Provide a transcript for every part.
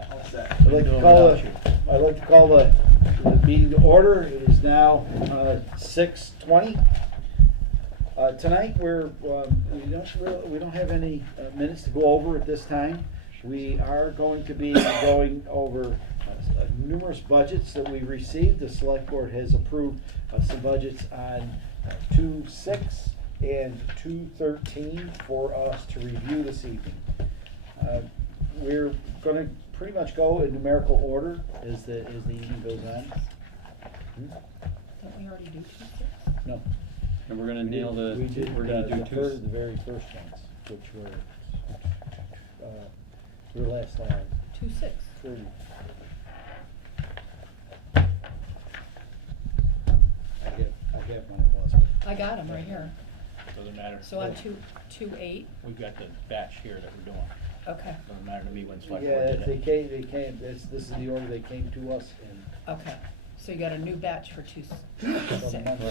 I'd like to call the meeting to order. It is now 6:20. Tonight we don't have any minutes to go over at this time. We are going to be going over numerous budgets that we received. The select board has approved some budgets on 2/6 and 2/13 for us to review this evening. We're going to pretty much go in numerical order as the evening goes on. Don't we already do 2/6? No. And we're gonna nail the, We did, we're gonna do the very first ones, which were last time. 2/6. 30. I get when it was. I got them right here. Doesn't matter. So on 2/8. We've got the batch here that we're doing. Okay. Doesn't matter to me when select board Yeah, did they it. came, this is the order they came to us in. Okay. So you got a new batch for 2/6.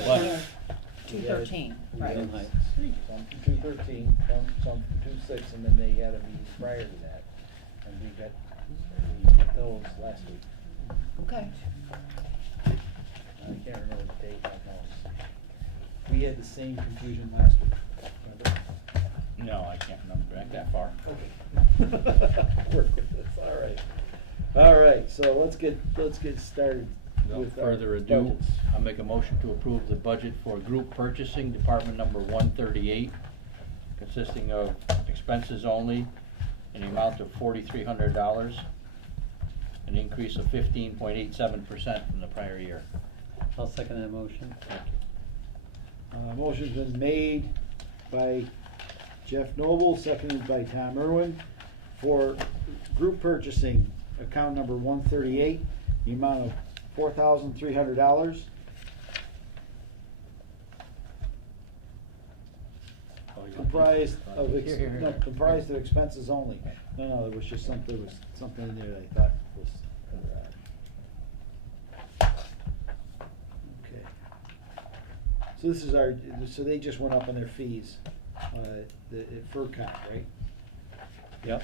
What? 2/13, right? Some from 2/13, some from 2/6, and then they had a meeting prior to that. And we got those last week. Okay. I can't remember the date on those. We had the same confusion last week. Remember? No, I can't remember back that far. Work with this, all right. All right, so let's get started Without with our further ado, budgets. I'll make a motion to approve the budget for group purchasing, department number 138, consisting of expenses only in the amount of $4,300, an increase of 15.87% from the prior year. I'll second that motion. Thank you. Motion's been made by Jeff Noble, seconded by Tom Irwin, for group purchasing, account number 138, the amount of $4,300. Comprised of, comprised of expenses only. No, there was just something in there that I thought was, okay. So this is so they just went up on their fees, at FERCog, right? Yep.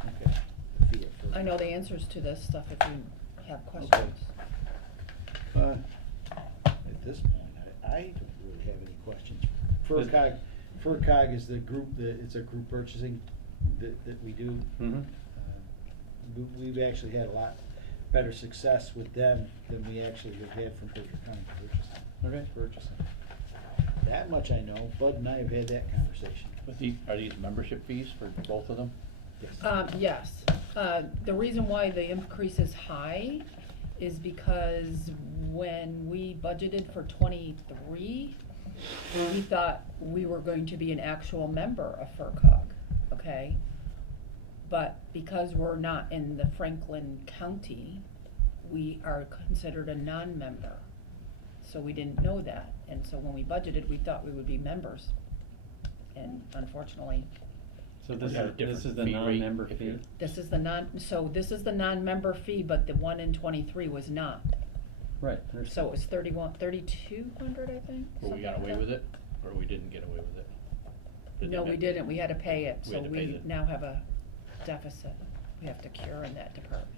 Okay. The fee at FERCog. I know the answers to this stuff if you have questions. At this point, I don't really have any questions. FERCog is the group, it's a group purchasing that we do. Mm-hmm. We've actually had a lot better success with them than we actually have had from Berkshire County purchasing. That much I know. Bud and I have had that conversation. But are these membership fees for both of them? Yes. Yes. The reason why the increase is high is because when we budgeted for 23, we thought we were going to be an actual member of FERCog, okay? But because we're not in the Franklin County, we are considered a non-member. So we didn't know that, and so when we budgeted, we thought we would be members. And unfortunately, So We got a different this is the fee rate non-member if fee? you're- this is the non-member fee, but the one in 23 was not. Right. So it was 3,200, I think? Or we got away with it, or we didn't get away with it? Did they No, we not- didn't, we had to pay it, We so had to pay we the- now have a deficit we have to cure in that department.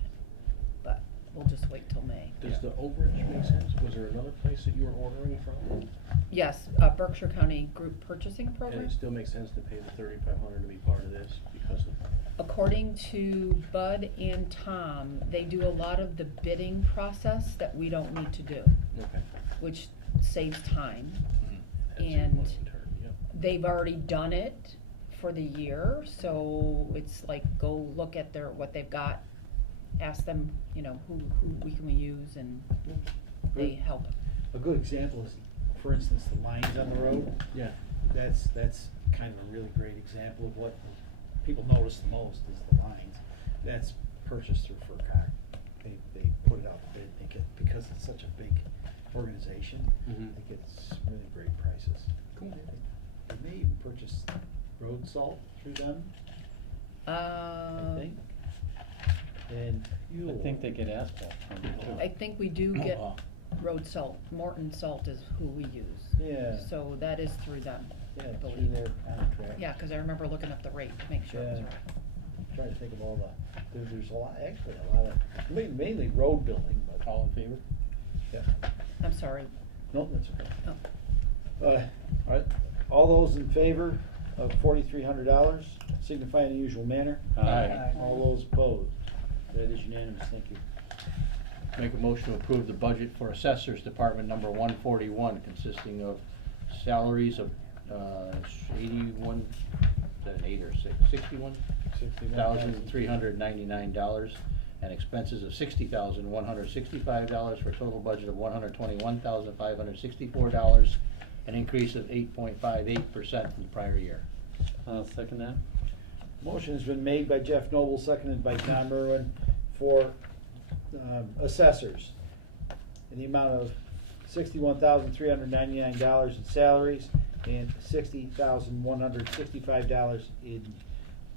But we'll just wait till May. Does the overage make sense? Was there another place that you were ordering from? Yes, Berkshire County Group Purchasing And Program. it still makes sense to pay the $3,500 to be part of this because of, According to Bud and Tom, they do a lot of the bidding process that we don't need to do, okay. which saves time. Mhm. That's your And money in turn, yeah. they've already done it for the year, so it's like, go look at what they've got, ask them, who we can use, and they help. A good example is, for instance, the lines on the road. Yeah. That's kind of a really great example of what people notice the most is the lines. That's purchased through FERCog. They put it out to bid, because it's such a big organization, Mhm. they get really great prices. Cool. They may even purchase road salt through them, I think. And I think they get asphalt from it too. I think we do get Oh. road salt. Morton Salt is who we use. Yeah. So that is through them, I Yeah, through believe. their contract. Yeah, 'cause I remember looking up the rate to make sure it was Yeah. right. trying to think of all the, there's a lot, actually, a lot of, mainly road building, but. All in favor? Yeah. I'm sorry. No, that's okay. Oh. All right, all those in favor of $4,300 signify in the usual manner. Aye. All those opposed, that is unanimous, thank you. Make a motion to approve the budget for Assessors Department number 141, consisting of salaries of 81, is that an 8 or 6, 61? $1,399, and expenses of $60,165 for a total budget of $121,564, an increase of 8.58% from the prior year. I'll second that. Motion has been made by Jeff Noble, seconded by Tom Irwin for assessors in the amount of $61,399 in salaries and $60,165 in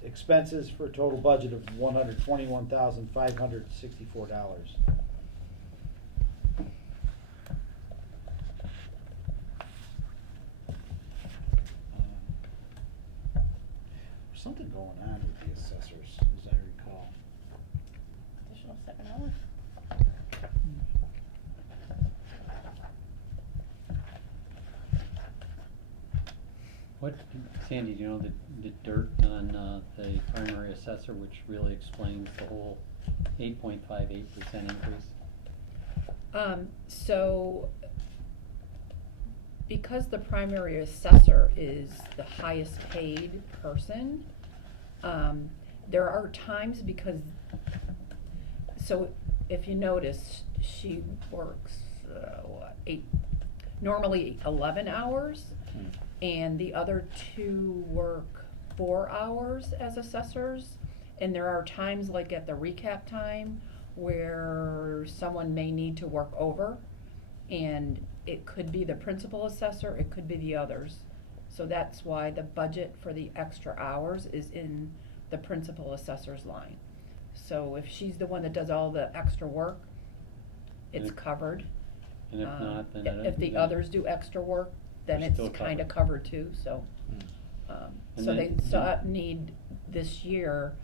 expenses for a total budget of $121,564. There's something going on with the assessors, as I recall. Additional 7 hours. What, Sandy, do you know the dirt on the primary assessor, which really explains the whole 8.58% increase? So, because the primary assessor is the highest paid person, there are times because, so if you notice, she works, normally 11 hours, and the other two work 4 hours as assessors. And there are times, like at the recap time, where someone may need to work over, and it could be the principal assessor, it could be the others. So that's why the budget for the extra hours is in the principal assessor's line. So if she's the one that does all the extra work, it's And- covered. And if not, then If the others do extra work, then They're it's still kinda covered. covered too, so. And So they then- need, this year,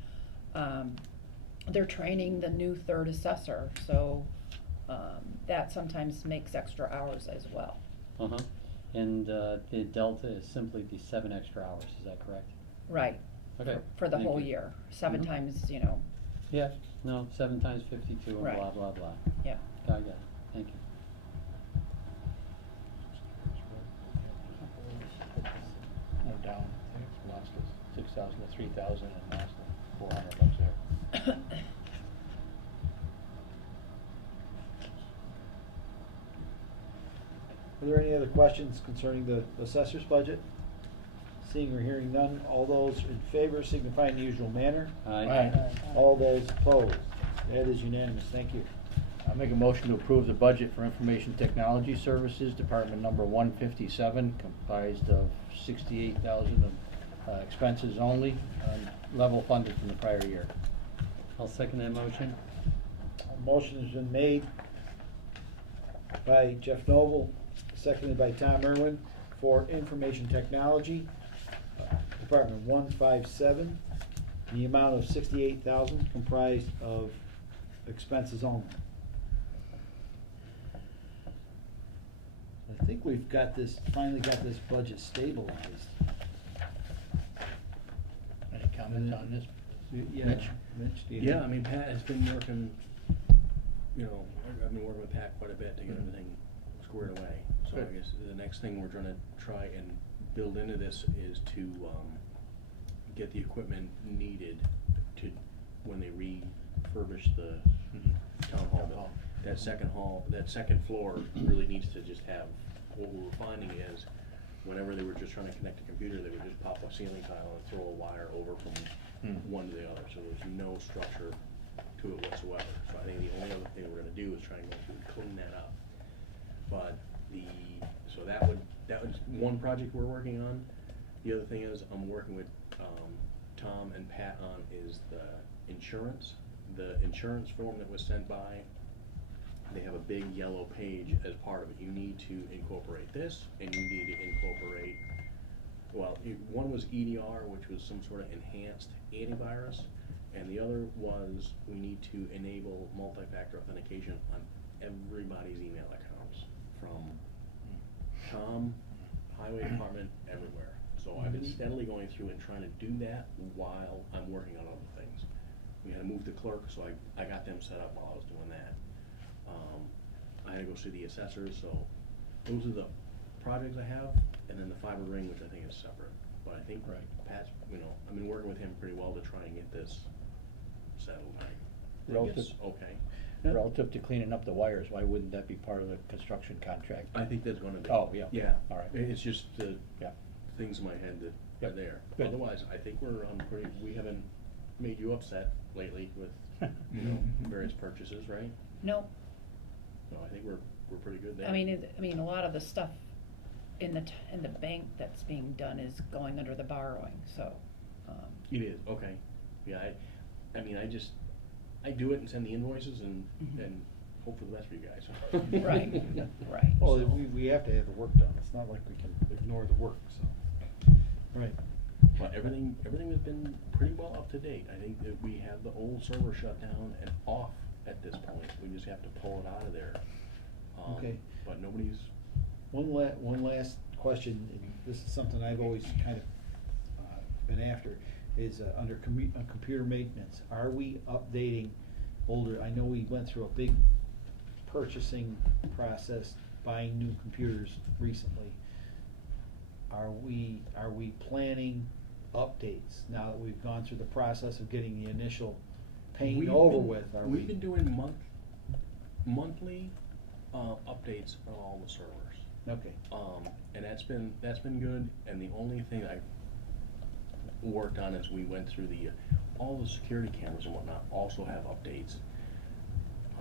they're training the new third assessor, so, that sometimes makes extra hours as well. Uh-huh, and the delta is simply the 7 extra hours, is that correct? Right. Okay. For the thank whole you. year, 7 Mhm. times, Yeah, no, 7 times 52 and Right. blah, blah, blah. yeah. Got it, thank you. No, down, I think it's lost us 6,000 to 3,000 and lost $400 there. Are there any other questions concerning the assessor's budget? Seeing or hearing none, all those in favor signify in the usual manner. Aye. All those opposed, that is unanimous, thank you. I'll make a motion to approve the budget for Information Technology Services, Department number 157, comprised of $68,000 of expenses only, level funded from the prior year. I'll second that motion. A motion has been made by Jeff Noble, seconded by Tom Irwin for Information Technology, Department 157, in the amount of $68,000, comprised of expenses only. I think we've got this, finally got this budget stabilized. Any comments on this? Yeah, Mitch? Mitch, do you Yeah, think- I mean, Pat has been working, I've been working with Pat quite a bit to get everything squared away. So I Good. guess the next thing we're gonna try and build into this is to, get the equipment needed to, when they refurbish the town hall building. That second floor really needs to just have, what we were finding is, whenever they were just trying to connect a computer, they would just pop a ceiling tile and throw a wire over from one to the other, so there's no structure to it whatsoever. So I think the only other thing we're gonna do is try and go through and clean that up. But so that was one project we're working on. The other thing is, I'm working with, Tom and Pat on is the insurance. The insurance form that was sent by, they have a big yellow page as part of it. You need to incorporate this, and you need to incorporate, well, one was EDR, which was some sort of enhanced antivirus, And the other was, we need to enable multi-factor authentication on everybody's email accounts, from Tom, Highway Department, everywhere. So I've been steadily going through and trying to do that while I'm working on other things. We had to move the clerk, so I got them set up while I was doing that. I had to go see the assessors, so those are the projects I have, and then the fiber ring, which I think is separate. But I think Pat's, I've been working with him pretty well to try and get this settled. I think it's okay. Relative to cleaning up the wires, why wouldn't that be part of the construction contract? I think there's gonna be. Oh, yeah. Yeah. All right. It's just the Yeah. things in my head that Yep. are there. Good. Otherwise, I think we're we haven't made you upset lately with, various purchases, right? No, So I think we're pretty good there. I mean, a lot of the stuff in the bank that's being done is going under the borrowing, so, It is, okay. Yeah, I do it and send the invoices and hope for the best for you guys. right, right. Well, so- we have to have the work done, it's not like we can ignore the work, so, right. But everything has been pretty well up to date. I think that we have the old server shut down and off at this point. We just have to pull it out of there. Okay. But nobody's, One last question, and this is something I've always kind of been after, is under computer maintenance. Are we updating older, I know we went through a big purchasing process, buying new computers recently. Are we planning updates now that we've gone through the process of getting the initial pain We've over been- with? Are we've been doing monthly updates on all the servers. Okay. And that's been good, and the only thing I worked on is we went through all the security cameras and whatnot also have updates.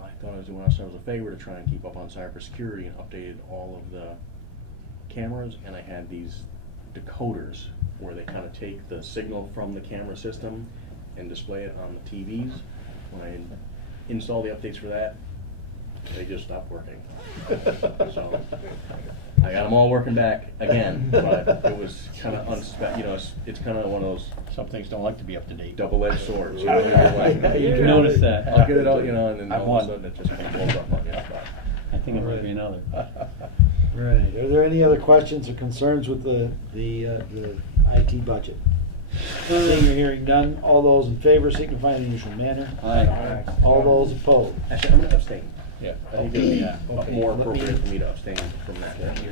I thought I was doing ourselves a favor to try and keep up on cybersecurity and updated all of the cameras, and I had these decoders where they kind of take the signal from the camera system and display it on the TVs. When I installed the updates for that, they just stopped working. So I got them all working back again, but it was kind of it's kind of one of those Some things don't like to be up to date. double-edged swords. Yeah. You noticed that. I'll get it out, and then I'm all of a one. sudden it just blows up on you. But I think it might be another. Right, are there any other questions or concerns with the IT budget? Seeing or hearing none, all those in favor signify in the usual manner. Aye. All those opposed. Actually, I'm gonna abstain. Yeah. I think it'd be Okay. more Let me- appropriate for me to abstain from that. Let me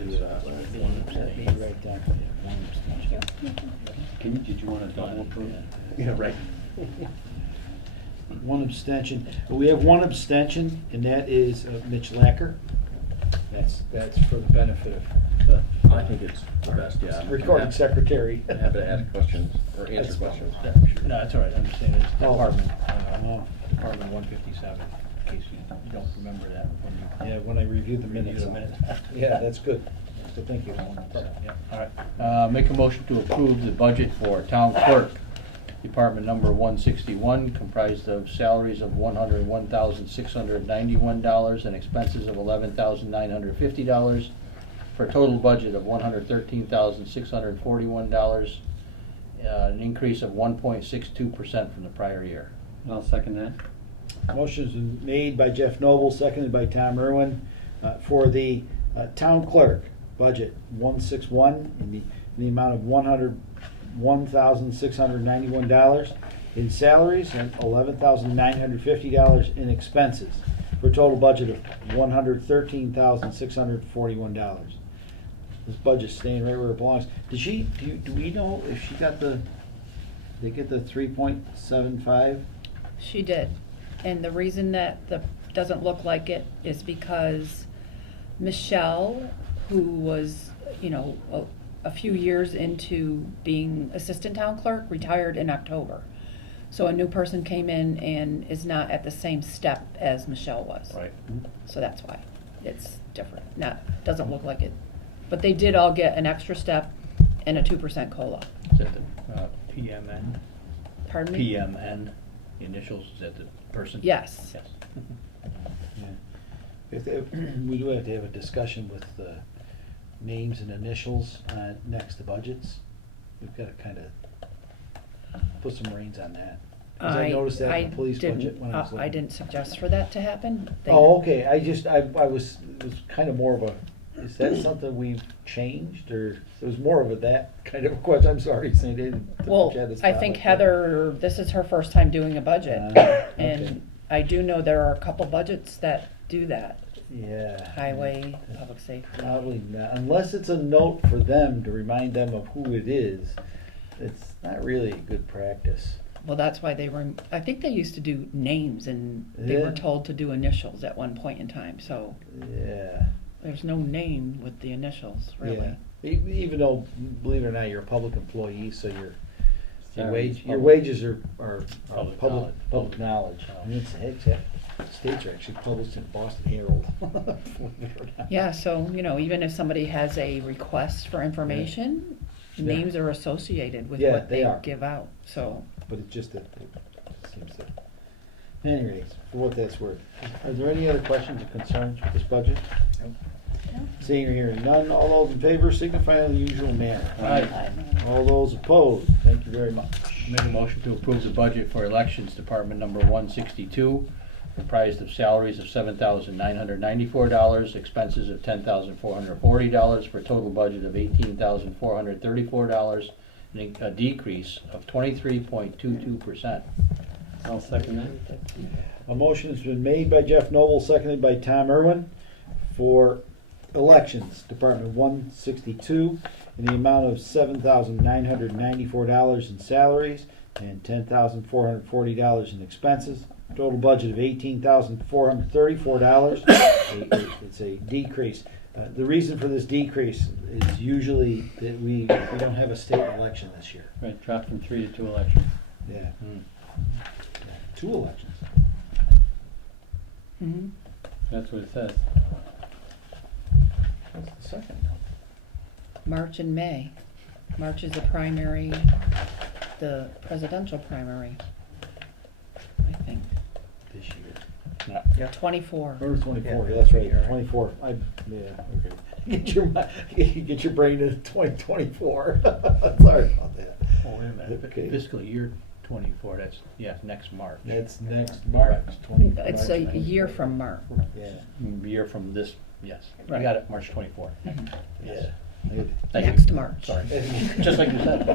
write down one abstention. Did you want to double approve? Yeah, right. One abstention. We have one abstention, and that is Mitch Lacker. That's for the benefit of I think it's the best, yeah. I'm recording happy- secretary. I'm happy to ask questions or answer That's fine. questions. No, that's all right, I understand it's Oh. Department 157, in case you don't remember that when you. Yeah, when I reviewed the Review minutes. the on it. minutes. Yeah, that's good. So thank you. Yeah, all right. Make a motion to approve the budget for town clerk, department number 161, comprised of salaries of $101,691 and expenses of $11,950, for a total budget of $113,641, an increase of 1.62% from the prior year. I'll second that. Motion's been made by Jeff Noble, seconded by Tom Irwin, for the town clerk budget 161 in the amount of $101,691 in salaries and $11,950 in expenses, for a total budget of $113,641. This budget's staying right where it belongs. Do we know if she got they get the 3.75? She did, and the reason that doesn't look like it is because Michelle, who was, a few years into being assistant town clerk, retired in October. So a new person came in and is not at the same step as Michelle was. Right. So that's why it's different. Doesn't look like it. But they did all get an extra step and a 2% COLA. Is that the PMN? Pardon me? PMN, the initials, is that the person? Yes. Yes. We do have to have a discussion with the names and initials next to budgets. We've got to kind of put some reins on that. 'Cause I noticed that in the police budget didn't, when I was I looking. didn't suggest for that to happen. They- Oh, okay, I was, it was kind of more of a, is that something we've changed, or, it was more of a that kind of a question, I'm sorry, St. David. Well, I think Heather, this is her first time doing a budget, Okay. and I do know there are a couple budgets that do that, Yeah. highway, public safety. Probably not, unless it's a note for them to remind them of who it is, it's not really a good practice. Well, that's why they were, I think they used to do names, and they were Yeah. told to do initials at one point in time, so Yeah. there's no name with the initials, really. Yeah. Even though, believe it or not, you're a public employee, so your Salaries, your public- wages are Public public knowledge. public knowledge. I mean, states are actually published in the Boston Herald. Believe it or not. Yeah, so, even if somebody has a request for information, Yeah. names are associated with Yeah, what they they are. give out, so. But it's just that it seems to. Anyways, for what that's worth. Are there any other questions or concerns with this budget? Seeing or hearing none, all those in favor signify in the usual manner. Aye. All those opposed, thank you very much. Make a motion to approve the budget for Elections Department number 162, comprised of salaries of $7,994, expenses of $10,440, for a total budget of $18,434, and a decrease of 23.22%. I'll second that. A motion has been made by Jeff Noble, seconded by Tom Irwin, for Elections, Department 162, in the amount of $7,994 in salaries and $10,440 in expenses. Total budget of $18,434. It's a decrease. The reason for this decrease is usually that we don't have a state election this year. Right, dropped from 3 to 2 elections. Yeah. 2 elections. Mhm. That's what it says. What's the second? March and May. March is the primary, the presidential primary, I think. This year. Yeah. 24. Or 24, yeah, that's right, 24. Okay. Get your brain to 2024. Sorry about that. Oh, wait a minute, Okay. fiscal year 24, that's, next March. That's next March. It's a year from March. Yeah, Year from this, yes. I Right. got it, March 24. yeah. Thank you. Next March. Sorry. Just like you said.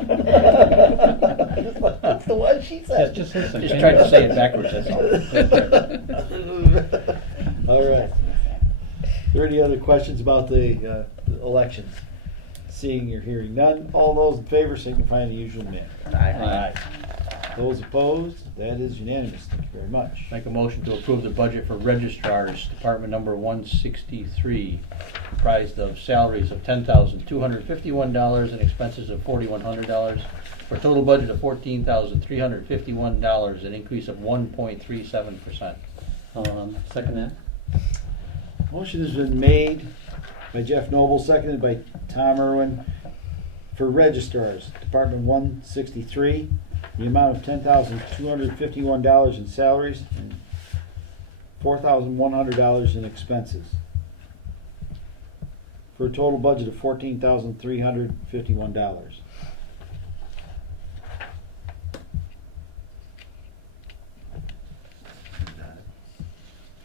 That's the one she said. Just listen. Just tried to say it backwards, that's all. All right. Are there any other questions about the elections? Seeing or hearing none, all those in favor signify in the usual manner. Aye. Those opposed, that is unanimous. Thank you very much. Make a motion to approve the budget for registrars, Department number 163, comprised of salaries of $10,251 and expenses of $4,100, for a total budget of $14,351, an increase of 1.37%. Second that. Motion has been made by Jeff Noble, seconded by Tom Irwin, for registrars, Department 163, the amount of $10,251 in salaries and $4,100 in expenses, for a total budget of $14,351.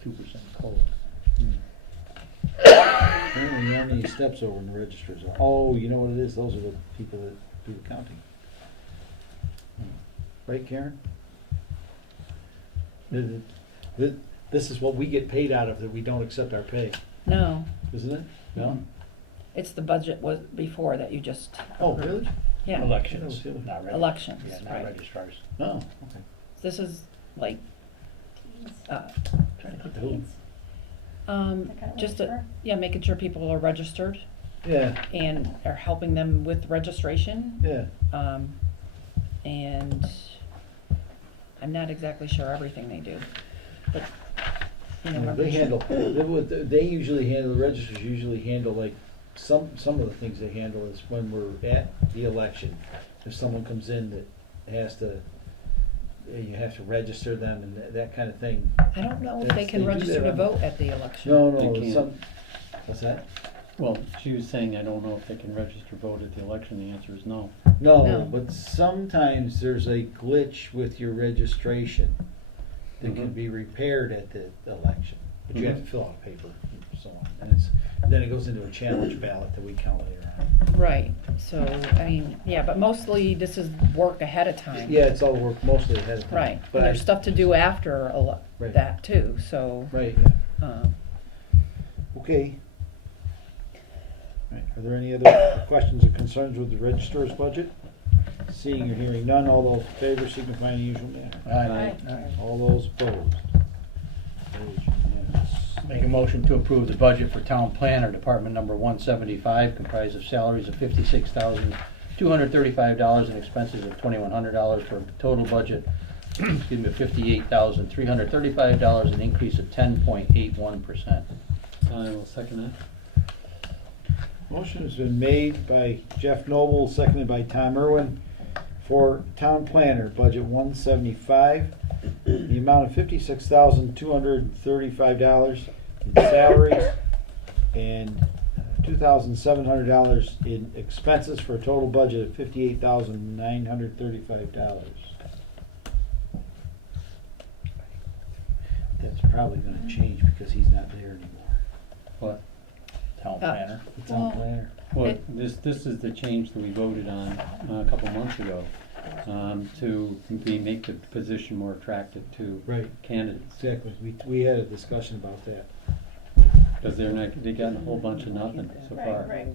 2% COLA. I don't know how many steps over in the registers are. Oh, you know what it is? Those are the people that do the counting. Right, Karen? This is what we get paid out of, that we don't accept our pay, No, isn't it? No? it's the budget was before that you just. Oh, really? Yeah, Elections, Yeah. not registrars. Elections, Yeah, not right. registrars. No, okay. This is like, Trying to get the who. just, making sure people are registered Yeah, and are helping them with registration. yeah. And I'm not exactly sure everything they do, but, They handle, they usually handle, the registers usually handle like, some of the things they handle is when we're at the election. If someone comes in that has to, you have to register them and that kind of thing. I don't know if they Yes, can they do register that to on- vote at the election. No, They no, can't. some, what's that? Well, she was saying, I don't know if they can register vote at the election, the answer is no. No, No. but sometimes there's a glitch with your registration that can Mhm. be repaired at the election. But you have to Mhm. fill out a paper and so on. And then it goes into a challenge ballot that we count later on. Right, so, I mean, yeah, but mostly this is work ahead of time. Yeah, it's all work mostly ahead of time. Right, But and there's stuff to do after Right. that too, so, Right, okay. Right, are there any other questions or concerns with the registrar's budget? Seeing or hearing none, all those in favor signify in the usual manner. Aye. All those opposed? Carried unanimous. Make a motion to approve the budget for town planner, department number 175, comprised of salaries of $56,235 and expenses of $2,100 for a total budget, excuse me, of $58,335, an increase of 10.81%. I will second that. Motion has been made by Jeff Noble, seconded by Tom Irwin, for town planner, budget 175, the amount of $56,235 in salaries and $2,700 in expenses for a total budget of $58,935. That's probably gonna change because he's not there anymore. What? Town planner. The town Well- planner. Well, this is the change that we voted on a couple months ago, to make the position more attractive to Right. candidates. Exactly, we had a discussion about that. Because they gotten a whole bunch of nothing so far. Right.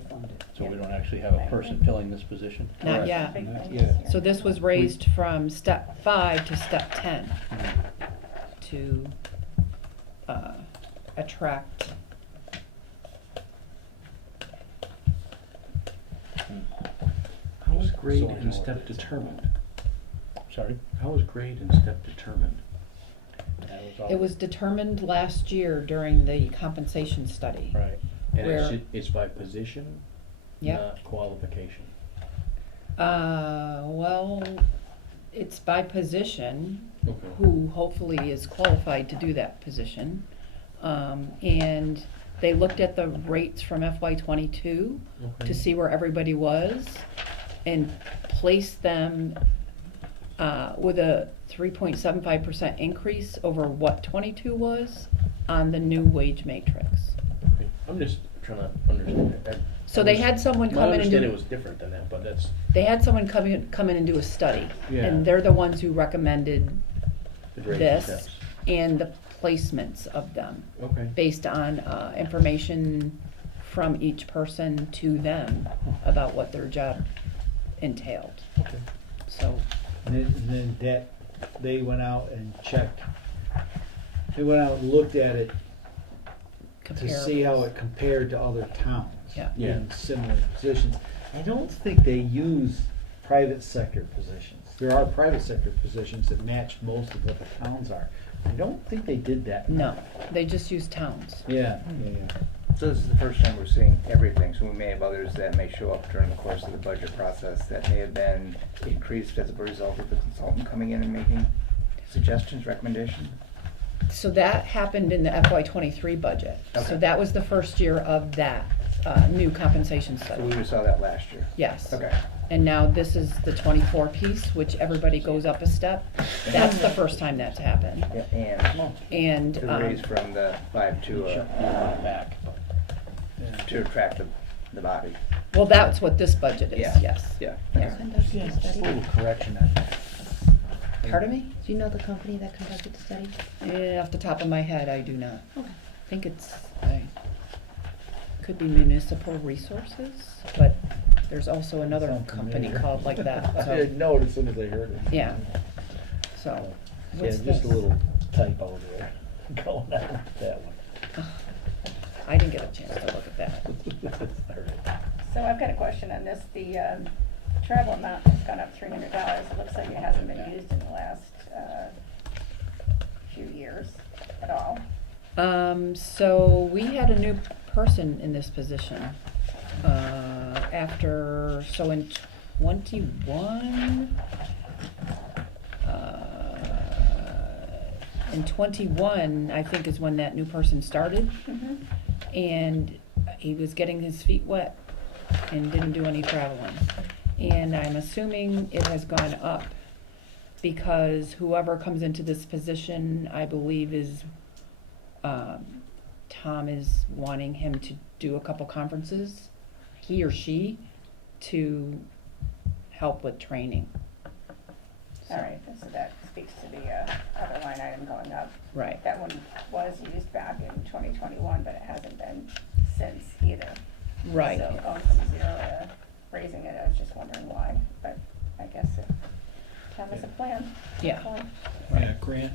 So we don't actually have a person filling this position. not Correct. yet. Big Not thing yet. this year. So this was raised from step 5 to step 10 to attract. How is grade So I know and what step it is. determined? Sorry? How is grade and step determined? That all- It was determined last year during the compensation study. Right. And Where- it's by position, Yep. not qualification. Well, it's by position, Okay. who hopefully is qualified to do that position. And they looked at the rates from FY '22 Okay. to see where everybody was and placed them with a 3.75% increase over what '22 was on the new wage matrix. Okay. I'm just trying to understand it. So they had someone My come in and understanding do, was different than that, but that's, they had someone come in and do a study. Yeah. And they're the ones who recommended the grades and this steps. and the placements of them Okay. based on information from each person to them about what their job entailed. Okay. So, And then that, they went out and checked, they went out and looked at it to see how it compared to other towns. Yeah. Yeah. In similar positions. I don't think they use private sector positions. There are private sector positions that match most of what the towns are. I don't think they did that. no, they just use towns. Yeah, yeah. So this is the first time we're seeing everything, so we may have others that may show up during the course of the budget process that may have been increased as a result of the consultant coming in and making suggestions, recommendations. So that happened in the FY '23 budget. So Okay. that was the first year of that new compensation So we study. saw that last year. Yes. Okay. And now this is the '24 piece, which everybody goes up a step. That's the first time that's happened. Yeah, And, and to raise from the 5 to Back. to attract the body. well, that's what this budget is, Yeah. yes. Yeah. Yeah. Conducted the Just a study. little correction on that. Pardon me? Do you know the company that conducted the study? Off the top of my head, I do not. Okay. I think could be Municipal Resources, but there's also another Sound company familiar. called like that, I so, didn't know it as soon as I heard it. yeah. So, Yeah, what's just a this? little typo there going on with that one. I didn't get a chance to look at that. All right. So I've got a question on this. The travel amount has gone up $300. It looks like it hasn't been used in the last few years at all. So we had a new person in this position, so in '21, I think is when that new person started. Mm-hmm. And he was getting his feet wet and didn't do any traveling. And I'm assuming it has gone up because whoever comes into this position, I believe is, Tom is wanting him to do a couple conferences, he or she, to help with training. All right, so that speaks to the other line item going up. Right. That one was used back in 2021, but it hasn't been since either. Right. So going from 0 to raising it, I was just wondering why, but I guess it, Tom has a plan. Yeah. Fine. Yeah, Grant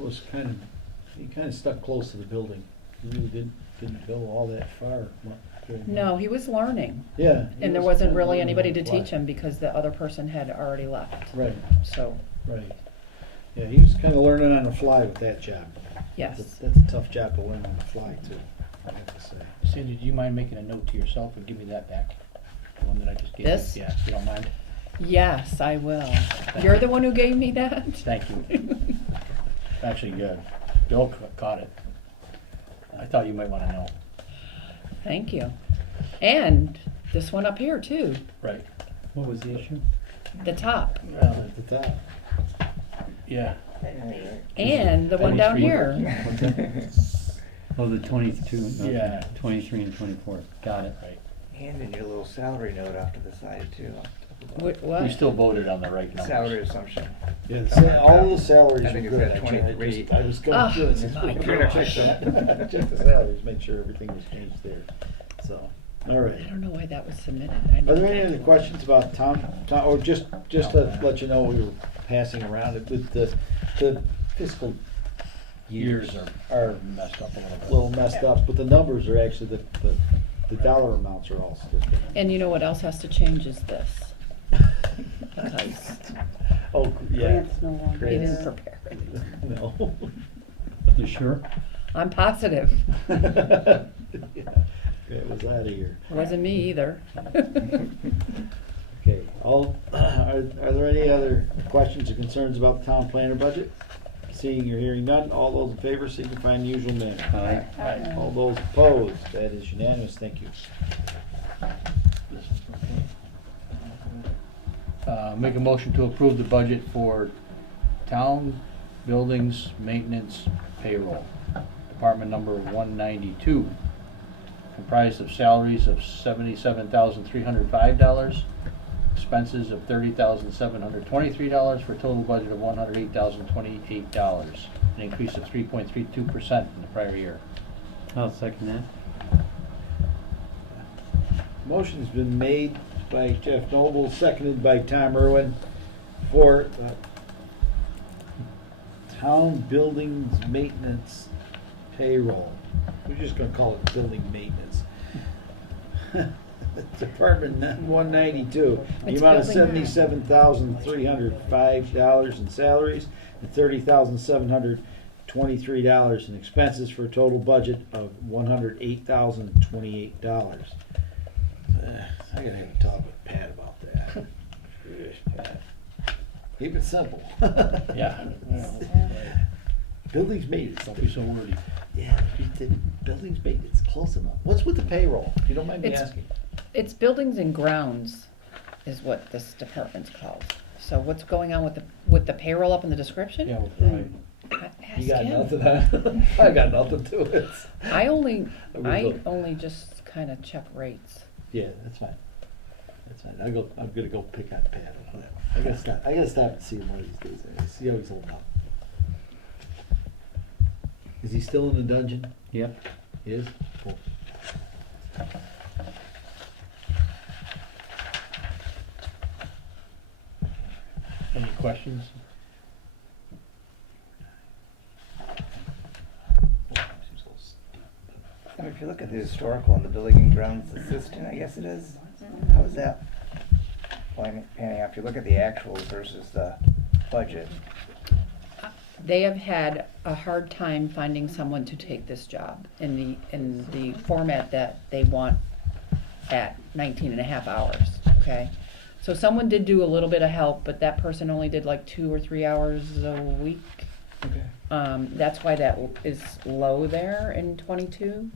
was he kind of stuck close to the building. He really didn't go all that far. No, he was learning. Yeah. he And there was wasn't kinda really learning anybody on to the fly. teach him because the other person had already left. Right, So, right. Yeah, he was kind of learning on the fly with that job. yes. That's a tough job to learn on the fly too, I have to say. Cindy, do you mind making a note to yourself and give me that back? The one that I just gave you? This? Yeah, if you don't mind. Yes, I will. You're the one who gave me that? Thank you. Actually, good. Bill caught it. I thought you might wanna know. Thank you. And this one up here too, Right. What was the issue? the top. At the top. Yeah. And the one down 23. here. Oh, the 22, okay. Yeah. 23 and 24, got it. Right. And in your little salary note off to the side too. What? We still voted on the right numbers. Salary assumption. Yeah, all the salaries I were think good. it's at 23. I was going Oh, through this. my Check the salaries, make sure everything was changed there. So, all right. I don't know why that was submitted. Are there any other questions about Tom, or just to let you know, we were passing around it with the fiscal Years are messed up a a little bit. little messed up, but the numbers are actually, the dollar amounts are all still good. And you know what else has to change is this. Because Oh, yeah. Grant's no longer, he Grant's- didn't prepare it. No. You sure? I'm positive. Yeah, it was out of here. It wasn't me either. Okay, are there any other questions or concerns about the town planner budget? Seeing or hearing none, all those in favor signify in the usual manner. Aye. Right. All those opposed, that is unanimous, thank you. Make a motion to approve the budget for town buildings, maintenance, payroll. Department number 192, comprised of salaries of $77,305, expenses of $30,723, for a total budget of $108,028, an increase of 3.32% from the prior year. I'll second that. Motion's been made by Jeff Noble, seconded by Tom Irwin for town buildings maintenance payroll. We're just gonna call it building maintenance. Department 192, the It's amount of building- $77,305 in salaries and $30,723 in expenses for a total budget of $108,028. I gotta have a talk with Pat about that. Gosh, Pat. Keep it simple. Yeah. Buildings maintenance. Don't be so wordy. Yeah, buildings maintenance, close enough. What's with the payroll? If you don't mind me It's- asking. It's buildings and grounds is what this department's called. So what's going on with the payroll up in the description? Yeah, right. Ask You got him. nothing, huh? I got nothing to it. I only I will go. just kinda check rates. Yeah, that's fine. That's fine. I'm gonna go pick on Pat on that one. I gotta stop and see him one of these days. I see how he's holding up. Is he still in the dungeon? Yep. He is? Cool. Any questions? I mean, if you look at the historical and the building and grounds assistant, I guess it is, how is that panning out? If you look at the actuals versus the budget, They have had a hard time finding someone to take this job in the format that they want at 19 and a half hours, okay? So someone did do a little bit of help, but that person only did like 2 or 3 hours a week. Okay. That's why that is low there in 22.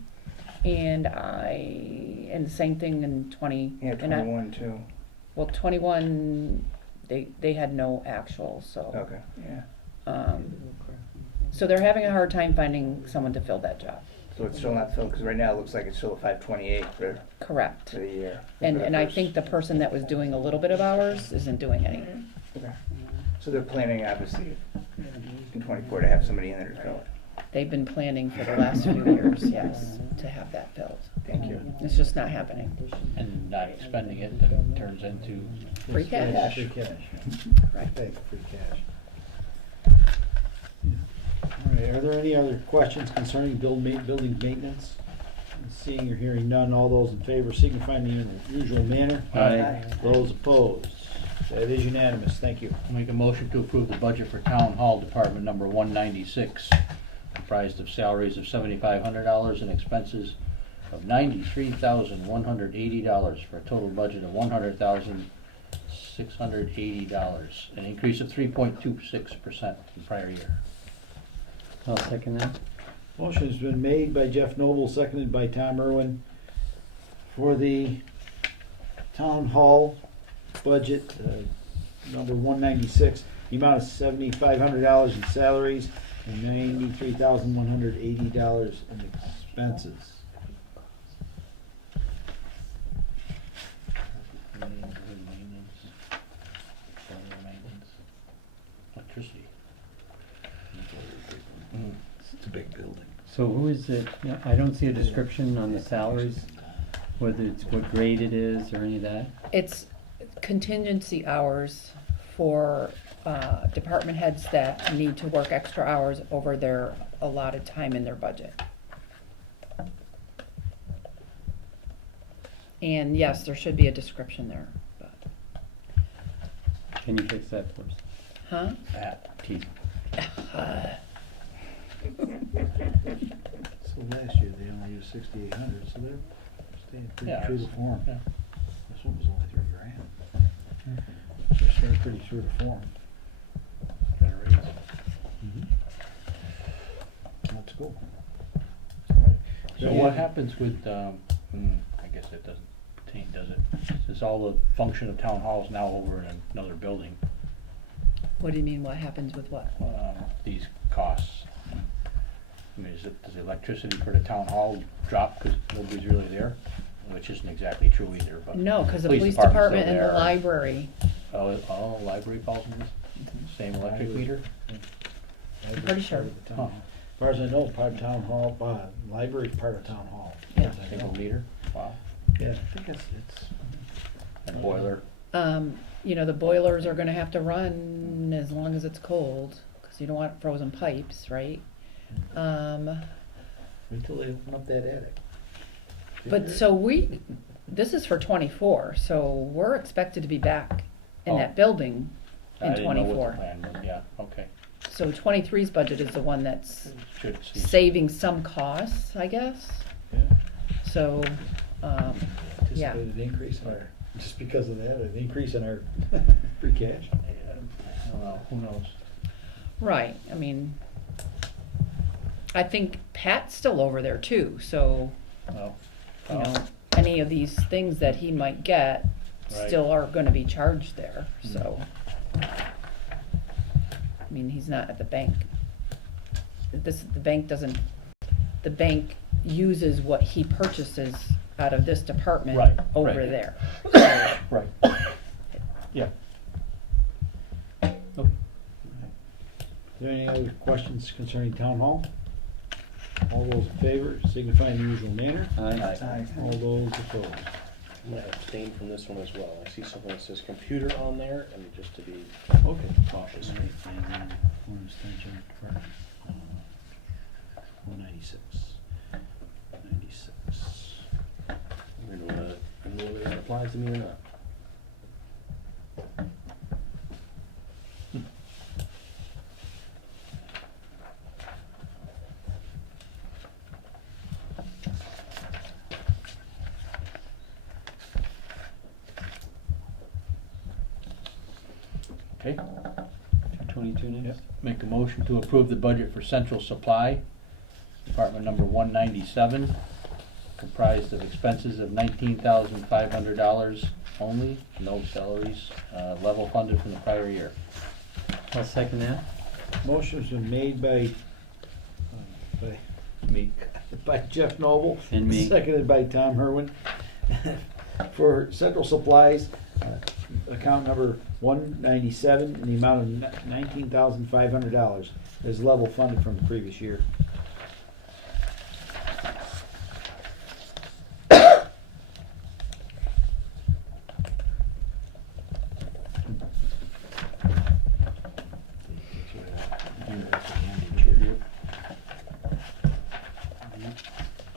And and the same thing in 20. Yeah, and I- 21 too. Well, 21, they had no actual, so. Okay, yeah. So they're having a hard time finding someone to fill that job. So it's still not filled, because right now it looks like it's still at 528 for Correct. the year. And, for the and I first- think the person that was doing a little bit of hours isn't doing any. Okay. So they're planning, obviously, in 24 to have somebody in there to fill it. They've been planning for the last few years, yes, to have that filled. Thank you. It's just not happening. And not spending it, then turns into, Free cash. Free cash. Right. Thank you, free cash. All right, are there any other questions concerning building maintenance? Seeing or hearing none, all those in favor signify in the usual manner. Aye. Those opposed, that is unanimous, thank you. I'll make a motion to approve the budget for Town Hall Department number 196, comprised of salaries of $7,500 and expenses of $93,180 for a total budget of $100,680, an increase of 3.26% from prior year. I'll second that. Motion has been made by Jeff Noble, seconded by Tom Irwin for the town hall budget, number 196, the amount of $7,500 in salaries and $93,180 in expenses. Electricity. It's a big building. So who is it, yeah, I don't see a description on the salaries, whether it's what grade it is or any of that. It's contingency hours for department heads that need to work extra hours over their allotted time in their budget. And yes, there should be a description there, but, Can you fix that for us? huh? Tease. So last year they only used 6,800, so they're staying pretty Yeah, true to it's- form. yeah. This one was only $3,000. So they're staying pretty true to form. Got a raise. That's cool. So what happens with, I guess it doesn't pertain, does it? Since all the function of town hall is now over in another building, What do you mean, what happens with what? these costs. I mean, does the electricity for the town hall drop because nobody's really there? Which isn't exactly true either, but. No, cause the Police police department's department still and the there. library, Oh, library falls in this? Same electric meter? I'm pretty sure. Part of the town hall. As far as I know, part of town hall, library's part of town hall. Yeah. As I Single know. meter? Wow. Yeah, I think it's. And boiler? You know, the boilers are gonna have to run as long as it's cold, cause you don't want frozen pipes, right? Wait till they open up that attic. But so this is for 24, so we're expected to be back in Oh. that building I in didn't know what the 24. plan was. Yeah, okay. So 23's budget is the one that's Should see. saving some costs, I guess. Yeah. So, yeah. Anticipated increase in our, just because of that, an increase in our free cash. Well, who knows? Right, I mean, I think Pat's still over there too, so, Well, you know, any of these things that he might get Right. still are gonna be charged there, so. I mean, he's not at the bank. The bank uses what he purchases out of this department Right, over right. there. So, Right. Yeah. Okay. Are there any other questions concerning town hall? All those in favor signify in the usual manner. Aye. All those opposed. I'm gonna abstain from this one as well. I see something that says computer on there, and just to be Okay. cautious. And then one abstention for 196. 96. I don't know whether that applies to me or not. Okay. 222 next? Make a motion to approve the budget for central supply, department number 197, comprised of expenses of $19,500 only, no salaries, level funded from the prior year. I'll second that. Motion's been made by Me. by Jeff Noble. And me. Seconded by Tom Herwin. For central supplies, account number 197 in the amount of $19,500 is level funded from the previous year.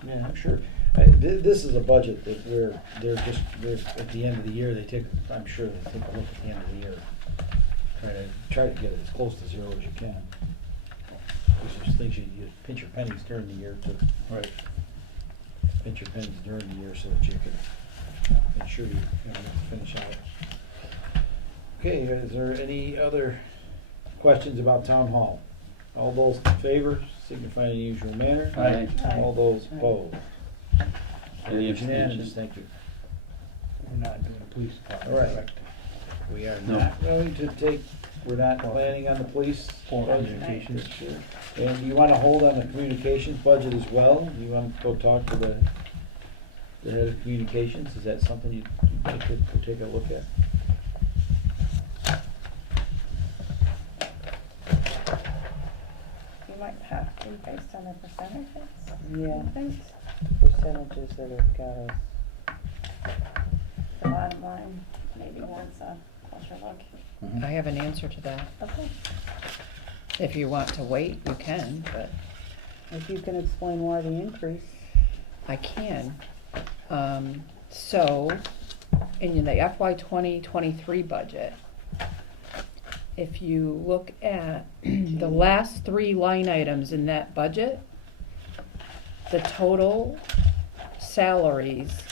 Yeah, I'm sure. This is a budget that they're at the end of the year, I'm sure they take a look at the end of the year. Try to get it as close to zero as you can. There's things you pinch your pennies during the year to. Right. Pinch your pennies during the year so that you can make sure you finish out. Okay, is there any other questions about town hall? All those in favor, signify in the usual manner. Aye. All those opposed. Any It's unanimous, abstentions? thank you. We're not doing police department. All right. correct? We are No. not going to we're not planning on the police. Or budget. communications. And do you wanna hold on the communications budget as well? Do you wanna go talk to the head of communications? Is that something you'd like to go take a look at? You might have to based on the percentages. Yeah. I think Percentages that have got us. the bottom line maybe wants a closer look. Mhm. I have an answer to that. Okay. If you want to wait, you can, but If you can explain why the increase. I can. So, in the FY 2023 budget, if you look at the last three line items in that budget, the total salaries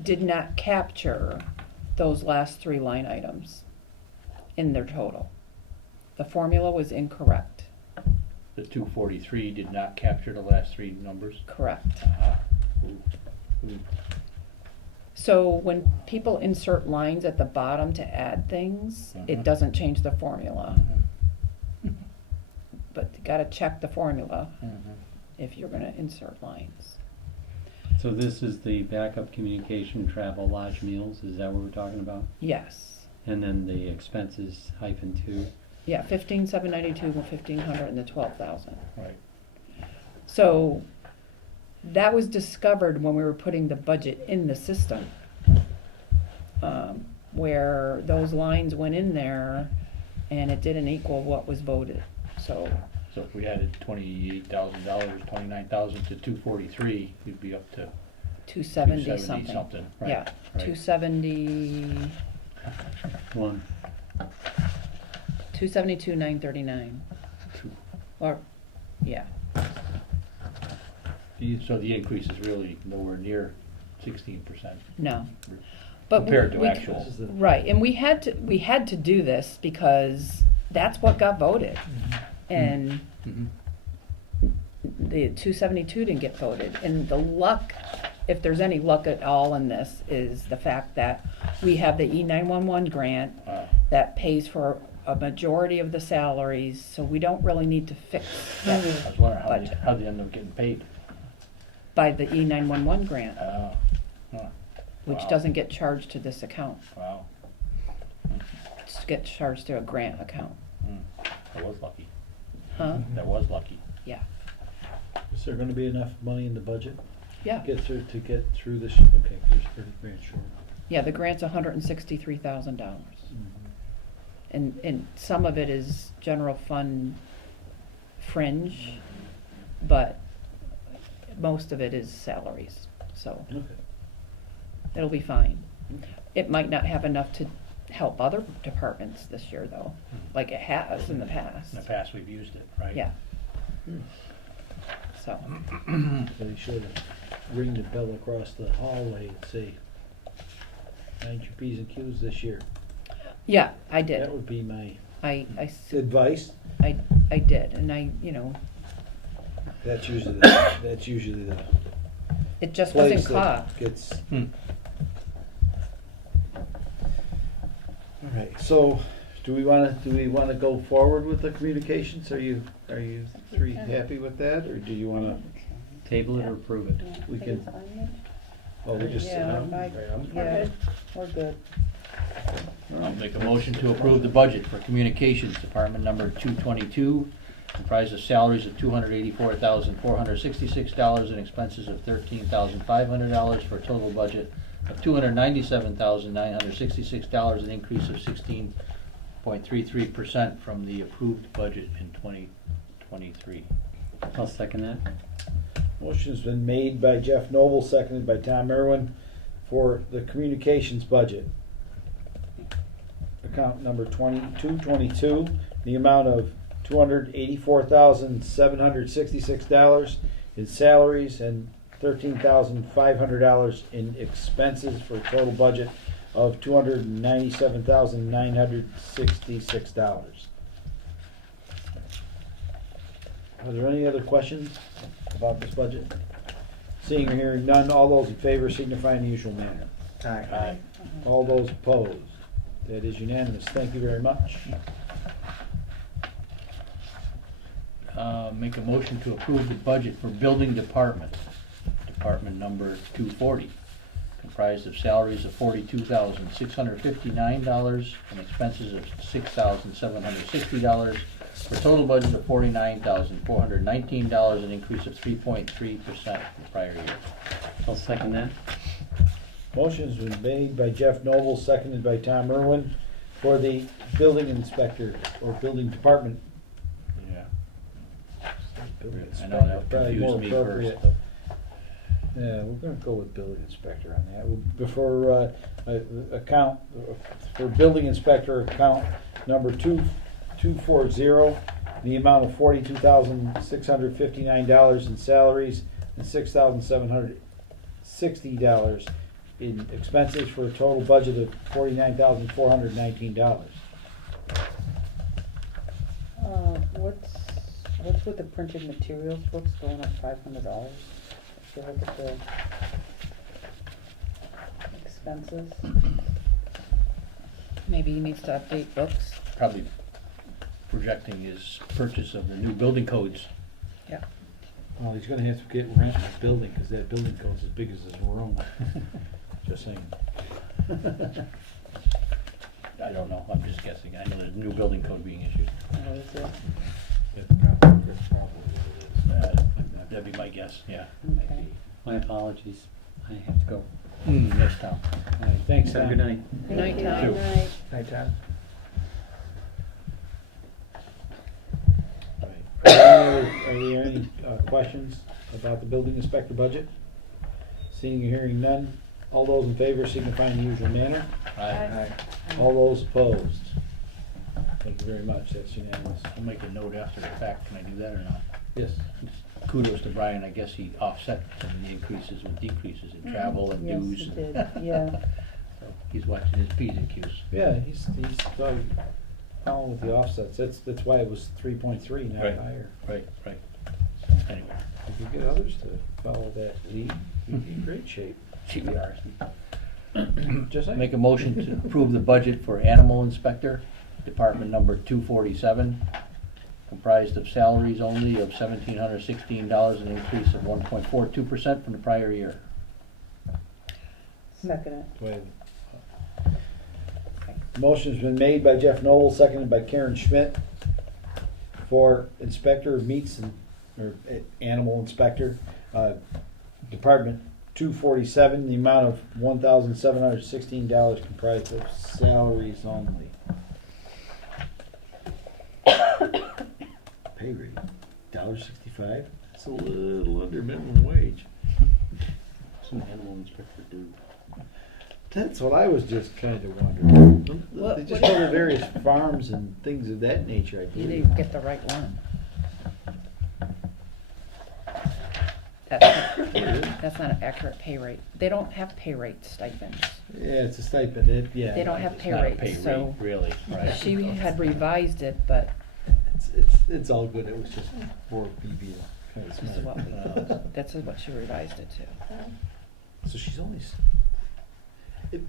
did not capture those last three line items in their total. The formula was incorrect. The 243 did not capture the last three numbers. Correct. Ooh. So when people insert lines at the bottom to add things, it Mhm. doesn't change the formula. Mhm. But you gotta check the formula Mhm. if you're gonna insert lines. So this is the backup communication, travel, lodge, meals, is that what we're talking about? Yes. And then the expenses -2. Yeah, 15,792, 1,500, and the 12,000. Right. So that was discovered when we were putting the budget in the system, where those lines went in there and it didn't equal what was voted. So, So if we added $28,000, 29,000 to 243, you'd be up to 270 270 something. something, right, Yeah, right. 270, 272,939. Or, yeah, So the increase is really nowhere near 16%. no. But Compared to we- actual. This is the- Right, and we had to do this because that's what got voted. And Mhm. the 272 didn't get voted. And the luck, if there's any luck at all in this, is the fact that we have the E911 grant that pays for a majority of the salaries, so we don't really need to fix I that was wondering budget how they end up getting paid. by the E911 grant, Huh. which Wow. doesn't get charged to this account. Wow. It gets charged to a grant account. That was lucky. Huh? That was lucky. Yeah. Is there gonna be enough money in the budget? Yeah. To get through this, okay, there's 30 grand short. Yeah, the grant's $163,000. And some of it is general fund fringe, but most of it is salaries, so Okay. it'll be fine. It might not have enough to help other departments this year though, like it has in the past. In the past, we've used it, right? Yeah. So, They should ring the bell across the hallway and say, mind your P's and Q's this year. yeah, I That did. would be my I advice. did, and I, That's usually the It just place doesn't that cost. gets. Hmm. Alright, so, do we wanna go forward with the communications? Are you three happy with that, or do you wanna, Table it or approve it? Yeah, we I think can- it's fine. oh, we just. Yeah, yeah, we're good. I'll make a motion to approve the budget for communications department number 222, comprised of salaries of $284,466 and expenses of $13,500 for a total budget of $297,966, an increase of 16.33% from the approved budget in 2023. I'll second that. Motion's been made by Jeff Noble, seconded by Tom Irwin, for the communications budget. Account number 2222, the amount of $284,766 in salaries and $13,500 in expenses for a total budget of $297,966. Are there any other questions about this budget? Seeing or hearing none, all those in favor signify in the usual manner. Aye. All those opposed? That is unanimous. Thank you very much. Make a motion to approve the budget for building department, department number 240, comprised of salaries of $42,659 and expenses of $6,760, for a total budget of $49,419, an increase of 3.3% from the prior year. I'll second that. Motion's been made by Jeff Noble, seconded by Tom Irwin, for the building inspector, or building department. Yeah. Building I know that inspector, probably more confused me appropriate. first. Yeah, we're gonna go with building inspector on that. Before, account, for building inspector, account number 2240, the amount of $42,659 in salaries and $6,760 in expenses, for a total budget of $49,419. What's with the printed materials books going up $500? If you look at the expenses. Maybe he needs to update books. Probably projecting his purchase of the new building codes. Yeah. Well, he's gonna have to get rent in his building, cause that building code's as big as his room. Just saying. I don't know, I'm just guessing. I know there's a new building code being issued. What is it? That'd be my guess, yeah. Okay. My apologies. I have to go. Yes, Tom. All right, thanks, Have a Tom. good night. Good night, Thank Tom. you. Night, Todd. All right. Are there any questions about the building inspector budget? Seeing or hearing none, all those in favor signify in the usual manner. Aye. All those opposed? Thank you very much, that's unanimous. I'll make a note after the fact, can I do that or not? Yes. Kudos to Brian, I guess he offset some of the increases with decreases in travel and Yes, dues. it did, yeah. So he's watching his P's and Q's. Yeah, he's following with the offsets, that's why it was 3.3, not Right. higher. Right. Anyway, If you get others to follow that lead, you'd be in great shape. GBRs. Just saying. Make a motion to approve the budget for animal inspector, department number 247, comprised of salaries only of $1,716, an increase of 1.42% from the prior year. Second it. Go ahead. Motion's been made by Jeff Noble, seconded by Karen Schmidt, for inspector of meats or animal inspector, department 247, the amount of $1,716, comprised of salaries only. Pay rate, $1.65? That's a little under minimum wage. What's an animal inspector do? That's what I was just kind of wondering. They What- just go to various farms and things of that nature, I You believe. didn't get the right one. That's not an accurate pay rate. They don't have pay rate stipends. Yeah, it's a stipend, yeah. They don't have It's pay not a rates, pay so rate, really, right? she had revised it, but It's all good, it was just for BB This is what we, that's what she revised it to. So she's only. They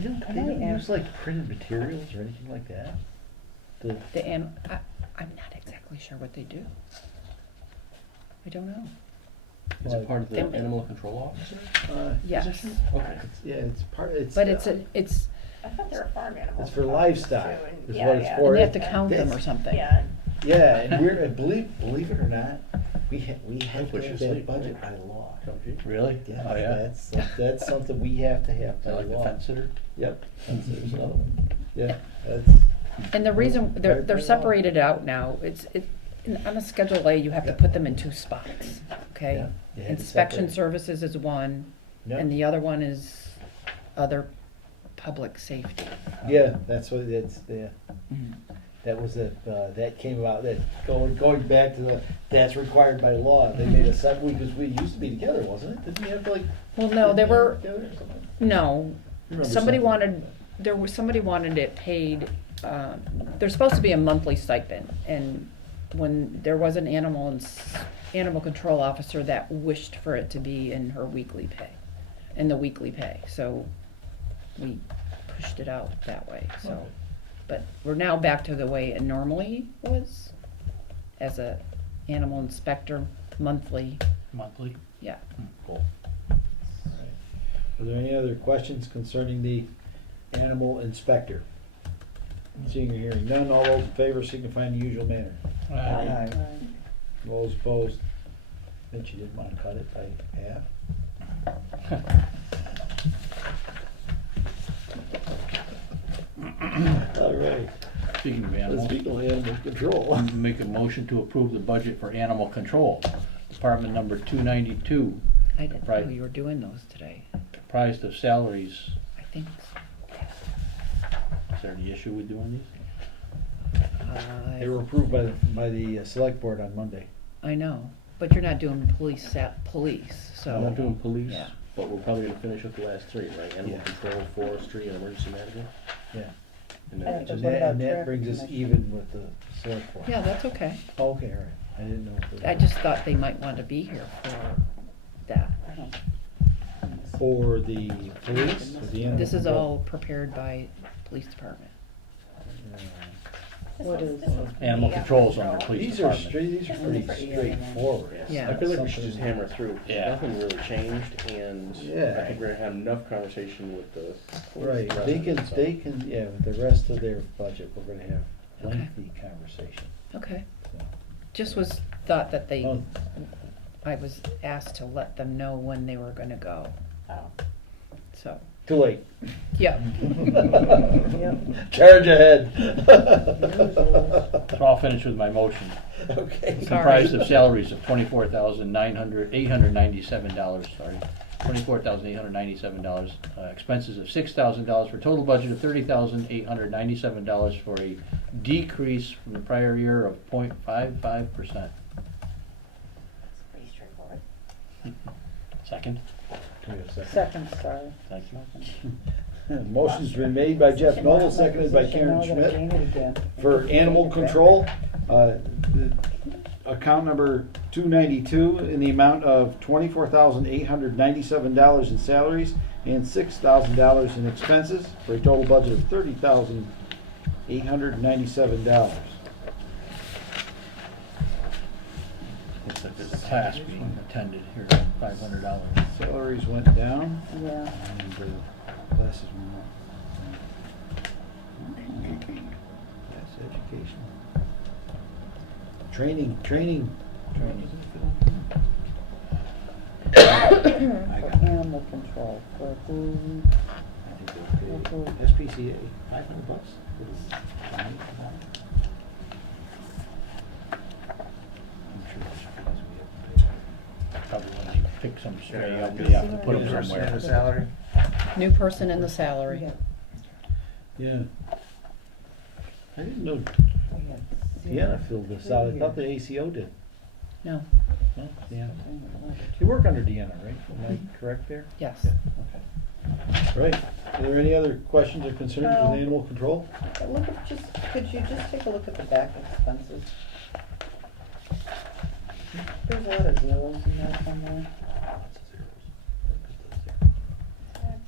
don't Can I use ask- like printed materials or anything like that. I'm not exactly sure what they do. I don't know. Is it part of the Them- animal control officer? Yes, Okay. It's part. It's. but it's, I thought they were farm animals. It's for livestock, too, and- is yeah, what it's yeah. for. and they have to count them or That's- something. Yeah, Yeah, and we're and believe it or not, we have That's to what have you that say, budget by right? law. Really? Yeah, Oh, yeah? that's something we have to have Is by that like the law. fence sitter? Yep. There's another one. Yeah, that's. And the reason, they're Right by law. separated out now, on a Schedule A, you have to Yeah. put them in two spots, okay? Yeah, you had to Inspection separate. services is one, Yep. and the other one is other public safety. Yeah, that's what it's. Yeah, Mhm. that was it. That came about. That going back to that's required by law. They made a separate because we used to be together, wasn't it? Didn't we have to like? Well, no, they didn't we were, have together or something? no, Remember somebody something. somebody wanted it paid, there's supposed to be a monthly stipend, and when there was an animal control officer that wished for it to be in her weekly pay, so we pushed it out that way, so. Okay. But we're now back to the way it normally was, as a animal inspector, monthly, Monthly? yeah. Cool. Are there any other questions concerning the animal inspector? Seeing or hearing none, all those in favor signify in the usual manner. Aye. All those opposed? Bet you didn't want to cut it by half. All right, Speaking of let's animals, speak of animal control. make a motion to approve the budget for animal control. Department number 292, I didn't know Right. you were doing those today. comprised of salaries. I think, Is there any issue with doing these? They were approved by the select board on Monday. I know, but you're not doing police, so. I'm not doing police, Yeah. but we're probably gonna finish with the last three, right? Animal Yeah. control, forestry, and emergency management. Yeah. And Uh, then And What that, about and that traffic brings us commission? even with the select board. Yeah, that's okay. Oh, okay, all right. I didn't know. if it I was- just thought they might want to be here for that. I don't- For the police, or the animal This is control? all prepared by police department. This What was- is this was it? the, Animal control's under police These are department. straight, these are pretty This is straightforward. Yeah. I feel like we should Something- just hammer through, 'cause Yeah. nothing really changed, and Yeah. I think we're gonna have enough conversation with the. Right, rest they of can, it, so. they can, yeah, with the rest of their budget, we're gonna have Okay. lengthy conversation. Okay. So. Just was, thought that they, Oh, I was asked to let them know when they were gonna go, oh, so, too late. yeah. Yep. Charge ahead. So I'll finish with my motion. Okay. Comprised of salaries of $24,897, sorry, $24,897, expenses of $6,000 for a total budget of $30,897 for a decrease from the prior year of 0.55%. it's pretty straightforward. Second? Give me a second. Second, sorry. Thank you. Motion's been made by Jeff Noble, seconded by Karen Now I gotta Schmidt. gain it again. For animal control, the account number 292 in the amount of $24,897 in salaries and $6,000 in expenses for a total budget of $30,897. Looks like there's a class being attended here, $500. Salaries went down Yeah. and classes went up. Yes, education. Training. For animal control, for who, I think they paid SPCA $500. I'm sure that's because we have to pay. Probably when they pick some stray up, they have to put them somewhere. The salary? New person in the salary. Yeah. I didn't know we had Deanna filled this out. I thought the ACO did. No, No, Deanna. You work under Deanna, right? Am I correct there? yes. Yeah, okay. Right. Are there any other questions or concerns No. with animal control? Look at, could you just take a look at the back expenses? There's a lot of zeros in there somewhere,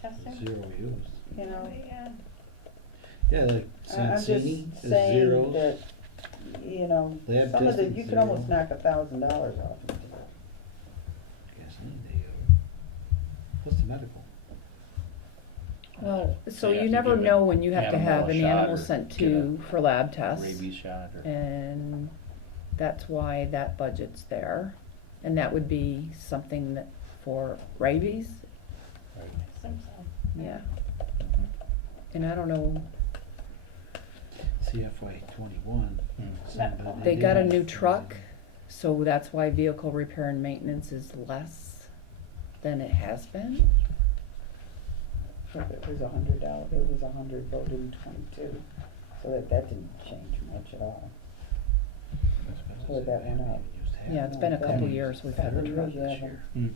Testing? Zero used. you know? Yeah. Yeah, like I'm just Sansini is saying zeros. that, you know, Lab some of the, testing, you could almost zero. knock $1,000 off of it. Gasoline, they go. What's the medical? Well, So so you you have to never give know an when you have to animal have a an shot animal or sent get to for lab tests. Rabies shot or. And that's why that budget's there. And that would be something that for rabies, Assume so. yeah. And I don't know, CFY 21. Hmm. they got a new truck, so that's why vehicle repair and maintenance is less than it has been. But it was $100, it was 100 voted in 22, so that didn't change much at all. So that went up. Yeah, it's been a couple years we've had the Every truck. year you have Hmm.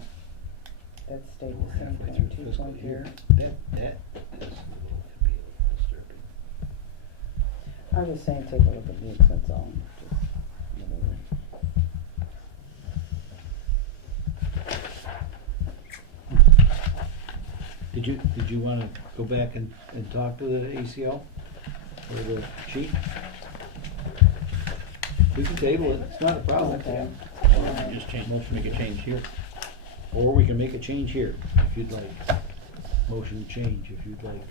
that stayed We're the same, halfway through the 22, fiscal 23. year. That is a little, could be a little disturbing. I was saying, take a look at these, that's all, just, whatever. Did you wanna go back and talk to the ACO or the chief? We can table it, it's not a problem. Okay. Just change, make a change here. Or we can make a change here, if you'd like. Motion to change, if you'd like.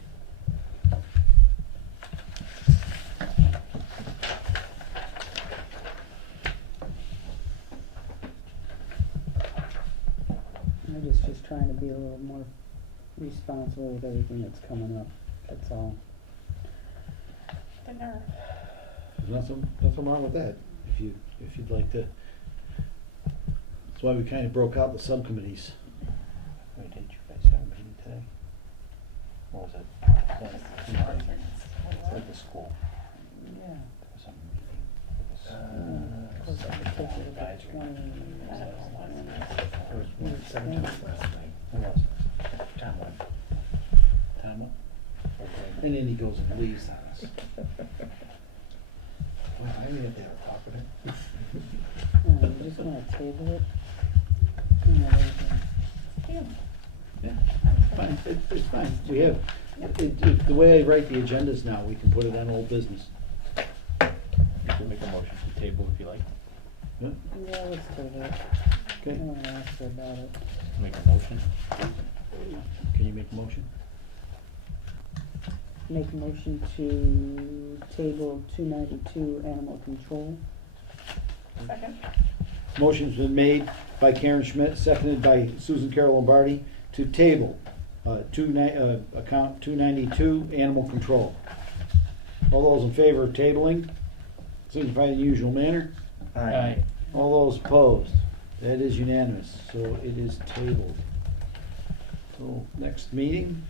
I'm just trying to be a little more responsible with everything that's coming up, that's all. The nerve. There's nothing wrong with that, if you'd like to. That's why we kinda broke out the subcommittees. Wait, did you guys have a meeting today? Or was it? It's like the school. Yeah. There was a meeting. It was, Of course, I could take it at advisory. 20. There was one at 17 last night. Who was it? Tom went. Tom went? Okay. And then he goes and leaves on us. Boy, I didn't have to have a talk with him. You just wanna table it? You know, everything. Yeah, fine, it's fine, we have, the way I write the agendas now, we can put it on old business. You can make a motion to table if you like. Yeah, Yeah, let's table it. I okay, wanna ask her about it. Make a motion. can you make a motion? Make a motion to table 292 animal control. Second? Motion's been made by Karen Schmidt, seconded by Susan Carol Lombardi, to table, account 292, animal control. All those in favor of tabling, signify in the usual manner. Aye. All those opposed, that is unanimous, so it is tabled. So, next meeting,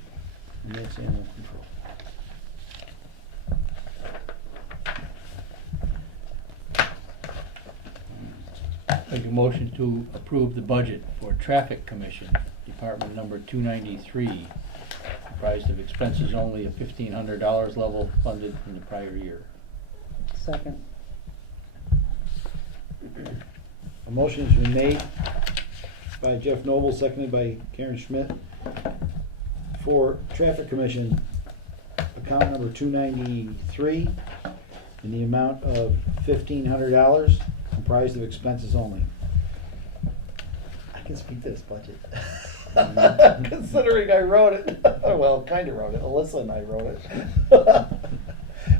and that's animal control. Make a motion to approve the budget for Traffic Commission, Department number 293, comprised of expenses only of $1,500 level funded from the prior year. Second. A motion has been made by Jeff Noble, seconded by Karen Schmidt, for Traffic Commission, account number 293, in the amount of $1,500, comprised of expenses only. I can speak to this budget. Considering I wrote it, well, kinda wrote it, Alyssa and I wrote it.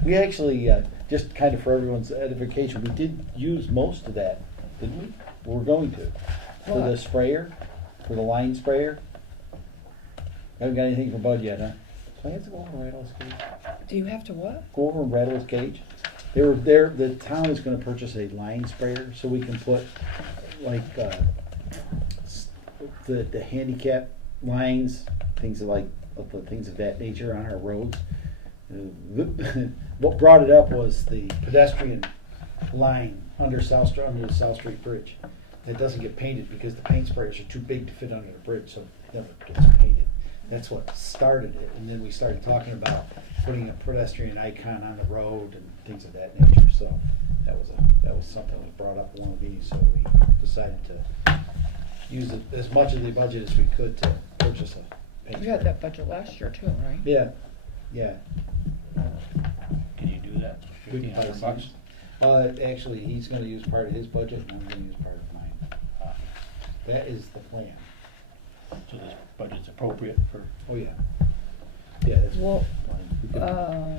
We actually, just kind of for everyone's edification, we did use most of that, didn't we? We're going to, for the What? sprayer, for the line sprayer. Haven't got anything from Bud yet, huh? So I have to go over and rattle his cage. Do you have to what? Go over and rattle his cage. The town is gonna purchase a line sprayer, so we can put, like, the handicap lines, things of that nature on our roads. What brought it up was the pedestrian line under the South Street Bridge. That doesn't get painted because the paint sprayers are too big to fit under the bridge, so it never gets painted. That's what started it, and then we started talking about putting a pedestrian icon on the road and things of that nature, so that was something that was brought up in one of the meetings, so we decided to use as much of the budget as we could to purchase a paint You had spray. that budget last year too, right? Yeah, yeah. Can you do that? We can $1,500? Actually, he's gonna use part of his budget, and I'm gonna use part of mine. That is the plan. So this budget's appropriate for, Oh, yeah. Yeah, that's. Well, we could- I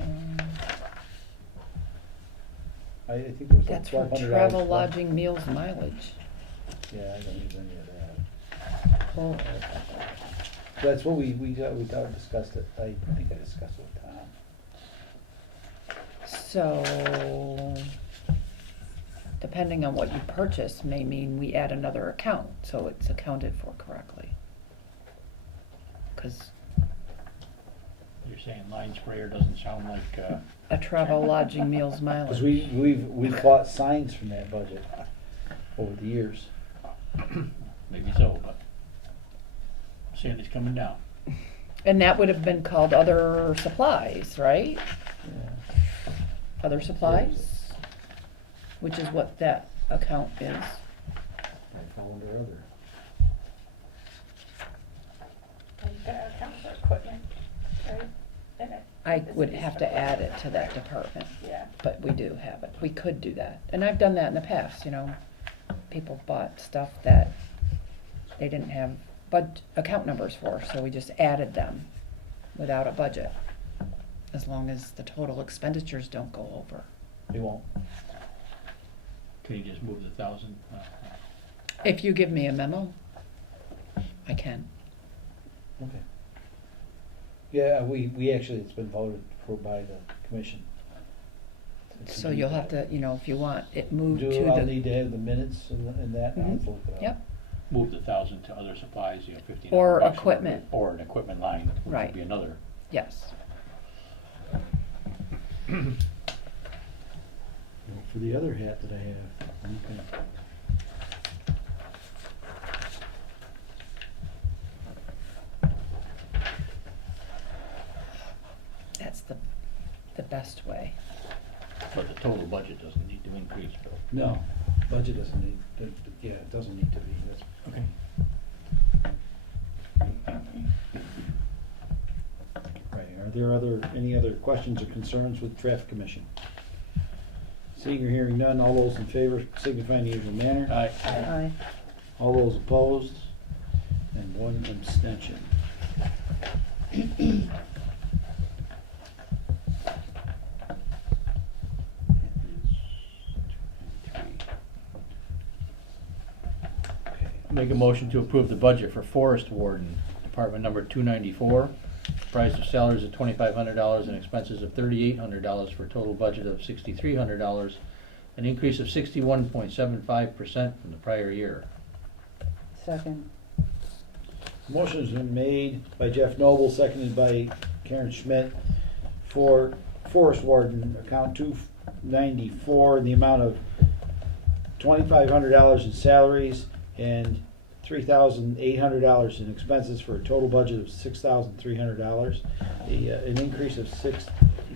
think there was like that's for $1,200. travel, lodging, meals, mileage. Yeah, I don't use any of that. Well, That's what we discussed it, I think I discussed it with Tom. so, depending on what you purchase may mean we add another account, so it's accounted for correctly. 'Cause you're saying line sprayer doesn't sound like, a travel, lodging, meals, mileage. Cause we've bought signs from that budget over the years. maybe so, but Sandy's coming down. And that would have been called other supplies, right? Yeah. Other supplies? Which is what that account is. I fall under other. And you've got to account for equipment, right? And it- I this would is have for to add it equipment. to that department, Yeah, but we do have it. We could do that. And I've done that in the past, you know. People bought stuff that they didn't have account numbers for, so we just added them without a budget. As long as the total expenditures don't go over. They won't. Can you just move the 1,000? If you give me a memo, I can. Okay. Yeah, we actually, it's been voted for by the commission. So you'll have to, you know, if you want it moved to I'll the, need to have the minutes and that, and I'll have to look it up. yep, Move the 1,000 to other supplies, you know, $1,500. Or bucks equipment. Or an equipment line, which Right. would be another. yes. For the other hat that I have, okay. That's the best way. But the total budget doesn't need to increase, Bill. No, budget doesn't need, yeah, it doesn't need to be, that's. Okay. Right, are there any other questions or concerns with traffic commission? Seeing or hearing none, all those in favor signify in the usual manner. Aye. All those opposed, and one abstention. Okay. Make a motion to approve the budget for Forest Warden, Department number 294. Price of salaries of $2,500 and expenses of $3,800 for a total budget of $6,300, an increase of 61.75% from the prior year. Second. Motion has been made by Jeff Noble, seconded by Karen Schmidt for Forest Warden, account 294, in the amount of $2,500 in salaries and $3,800 in expenses for a total budget of $6,300, an increase of 63%,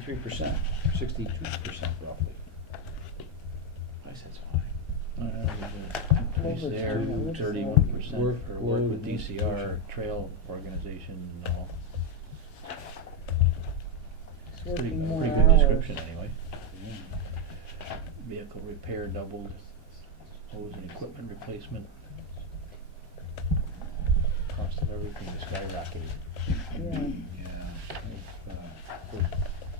62% roughly. I said it's fine. Increase there, Overtime, 31% Work- for work work with with DCR, trail organization, and all. It's Pretty, working more pretty good hours. description anyway. Vehicle repair doubled, hose and equipment replacement. Cost of everything is skyrocketed. Yeah. Yeah.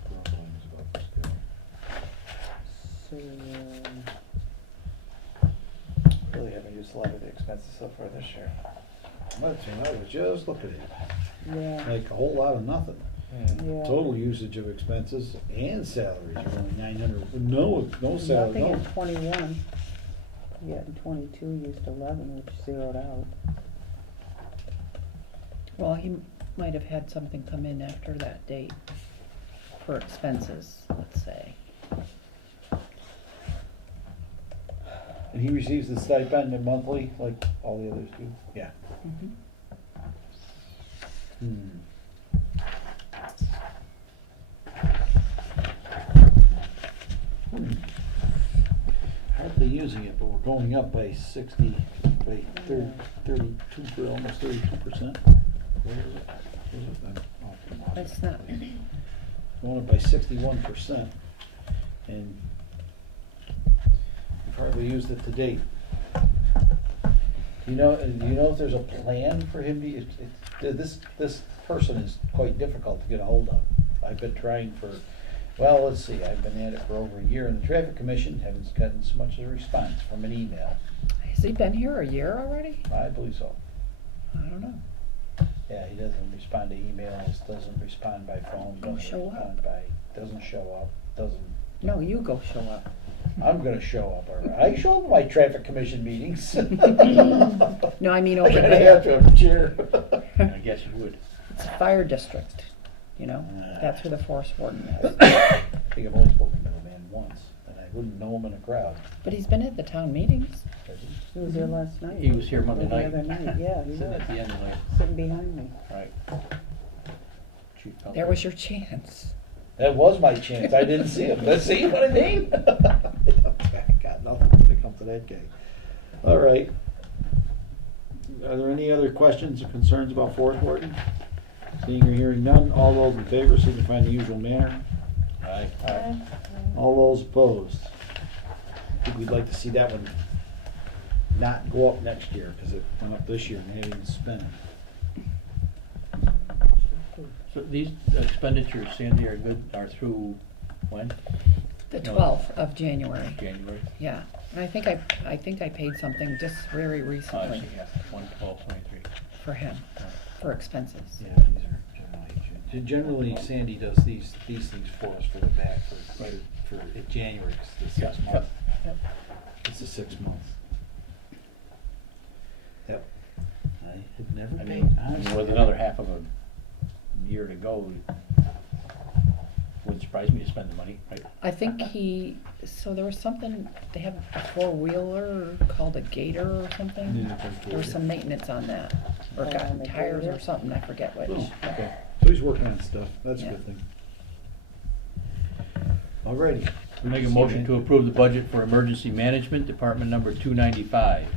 Groveland's about still. So, Really haven't used a lot of the expenses so far this year. That's what I was just looking at, yeah, like a whole lot of nothing. yeah. Total usage of expenses and salaries are only 900, no salary, Nothing no. in 21. Yeah, in 22 used 11, which zeroed out. Well, he might have had something come in after that date for expenses, let's say. And he receives the stipend monthly, like all the others do? Yeah. Mhm. Hmm. using it, but we're going up by 32, for almost 32%. Where is it? That's not, Going up by 61%, and we've hardly used it to date. Do you know if there's a plan for him to, this person is quite difficult to get a hold of. I've been trying for, well, let's see, I've been at it for over a year, and the traffic commission haven't gotten so much as a response from an email. has he been here a year already? I believe so. I don't know. Yeah, he doesn't respond to emails, doesn't respond by phone, Don't doesn't show up. respond by, doesn't show up, doesn't. No, you go show up. I'm gonna show up, all right. I show up at my traffic commission meetings. No, I mean I'm over gonna there. have to have a chair. I guess you would. It's a fire district, you know, that's where the forest warden is. I think I've only spoken to the man once, and I wouldn't know him in a crowd. But he's been at the town meetings. He was there last night. He was here Monday Or the night. other night, yeah, he Sitting was, at the end of the night. sitting behind me. Right. Chief felt There like- was your chance. That was my chance. I didn't see him. Let's see what I mean. I got nothing when it comes to that guy. All right. Are there any other questions or concerns about forest warden? Seeing or hearing none, all those in favor signify in the usual manner. Aye. All those opposed. I think we'd like to see that one not go up next year, because it went up this year and they didn't even spend it. So these expenditures, Sandy, are good, are through when? The No. 12th of January, January? yeah. And I think I paid something just very Oh, I recently see, yeah, 1/12/23. for him, for expenses. Yeah, these are generally Sandy does these things for us for the back for January, 'cause it's the 6 Yep, months. yep. It's the 6 months. Yep. I had never I paid. mean, honestly, with another half of a year to go, wouldn't surprise me to spend the money, right? I think so there was something, they have a four-wheeler called a Gator or something. Yeah, There was some maintenance on that, or Oh, got on the tires or Gator? something, I forget which. Oh. Okay. So he's working on stuff. That's a Yeah. good thing. Alrighty. Make a motion to approve the budget for emergency management, department number 295,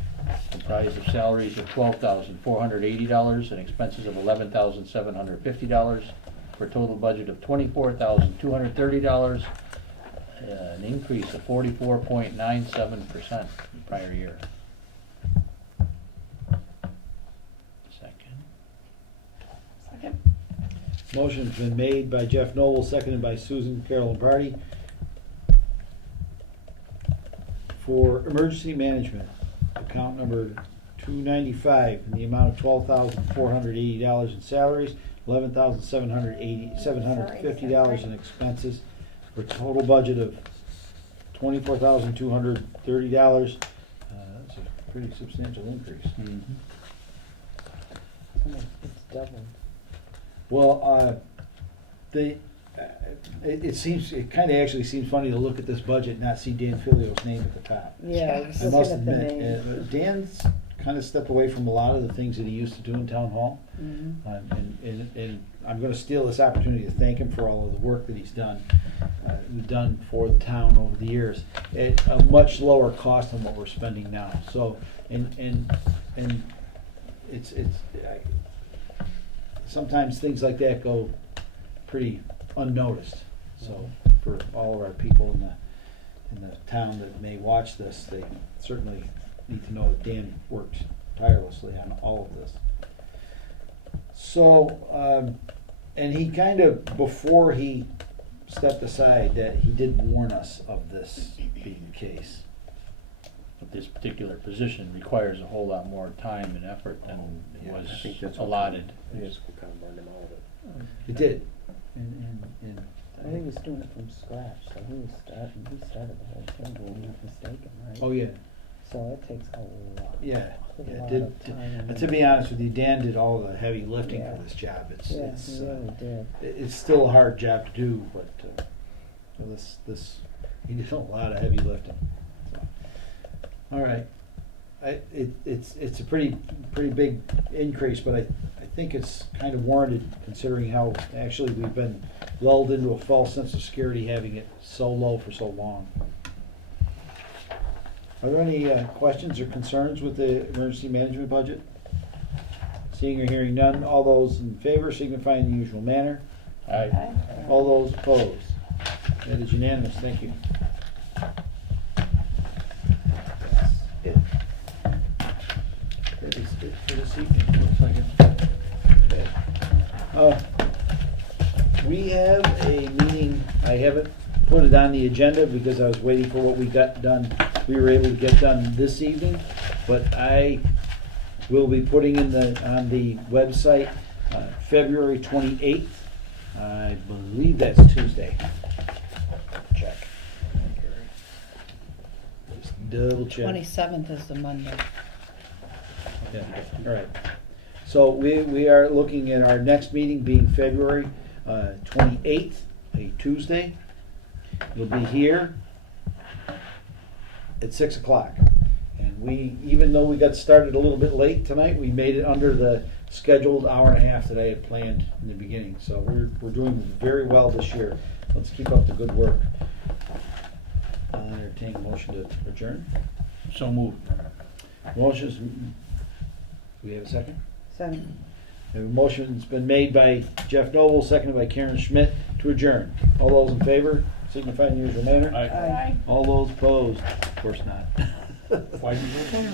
comprised of salaries of $12,480 and expenses of $11,750, for a total budget of $24,230, an increase of 44.97% from prior year. Second. Second. Motion's been made by Jeff Noble, seconded by Susan Carolyn Party, for emergency management, account number 295, in the amount of $12,480 in salaries, $11,750 in expenses, for a total budget of $24,230. That's a pretty substantial increase. It's doubled. Well, it kind of actually seems funny to look at this budget and not see Dan Filio's name at the top. Yeah, I was I must looking at the admit, name. Dan's kind of stepped away from a lot of the things that he used to do in town hall. Mhm. And I'm gonna steal this opportunity to thank him for all of the work that he's done for the town over the years, at a much lower cost than what we're spending now. So, and sometimes things like that go pretty unnoticed. So, for all of our people in the town that may watch this, they certainly need to know that Dan worked tirelessly on all of this. So, and he kind of, before he stepped aside, that he did warn us of this being the case. But this particular position requires a whole lot more time and effort than Yeah, was I think that's what allotted. Yes, we kind of burned him out of it. It did. And I think he was doing it from scratch, so he started the whole thing, if I'm not mistaken, right? oh, yeah. So it takes a lot. Yeah, a yeah, lot did, of time. to be honest with you, Dan did all the heavy lifting Yeah. for this job. It's, Yeah, it's, he really did. it's still a hard job to do, but, he did a lot of heavy lifting. So, all right. It's a pretty big increase, but I think it's kind of warranted considering how actually we've been lulled into a false sense of security having it so low for so long. Are there any questions or concerns with the emergency management budget? Seeing or hearing none, all those in favor signify in the usual manner. Aye. All those opposed? That is unanimous, thank you. That's it. That is it for this evening. Looks like it. Okay. We have a meeting, I haven't put it on the agenda because I was waiting for what we got done, we were able to get done this evening, but I will be putting on the website, February 28th. I believe that's Tuesday. Check. Just double check. 27th is the Monday. Yeah, all right. So we are looking at our next meeting being February 28th, a Tuesday. We'll be here at 6 o'clock. And even though we got started a little bit late tonight, we made it under the scheduled hour and a half that I had planned in the beginning. So we're doing very well this year. Let's keep up the good work. I'll entertain a motion to adjourn. So moved. Motion's, do we have a second? Second. We have a motion that's been made by Jeff Noble, seconded by Karen Schmidt to adjourn. All those in favor, signify in the usual manner. Aye. Aye. All those opposed? Of course not. Why did you?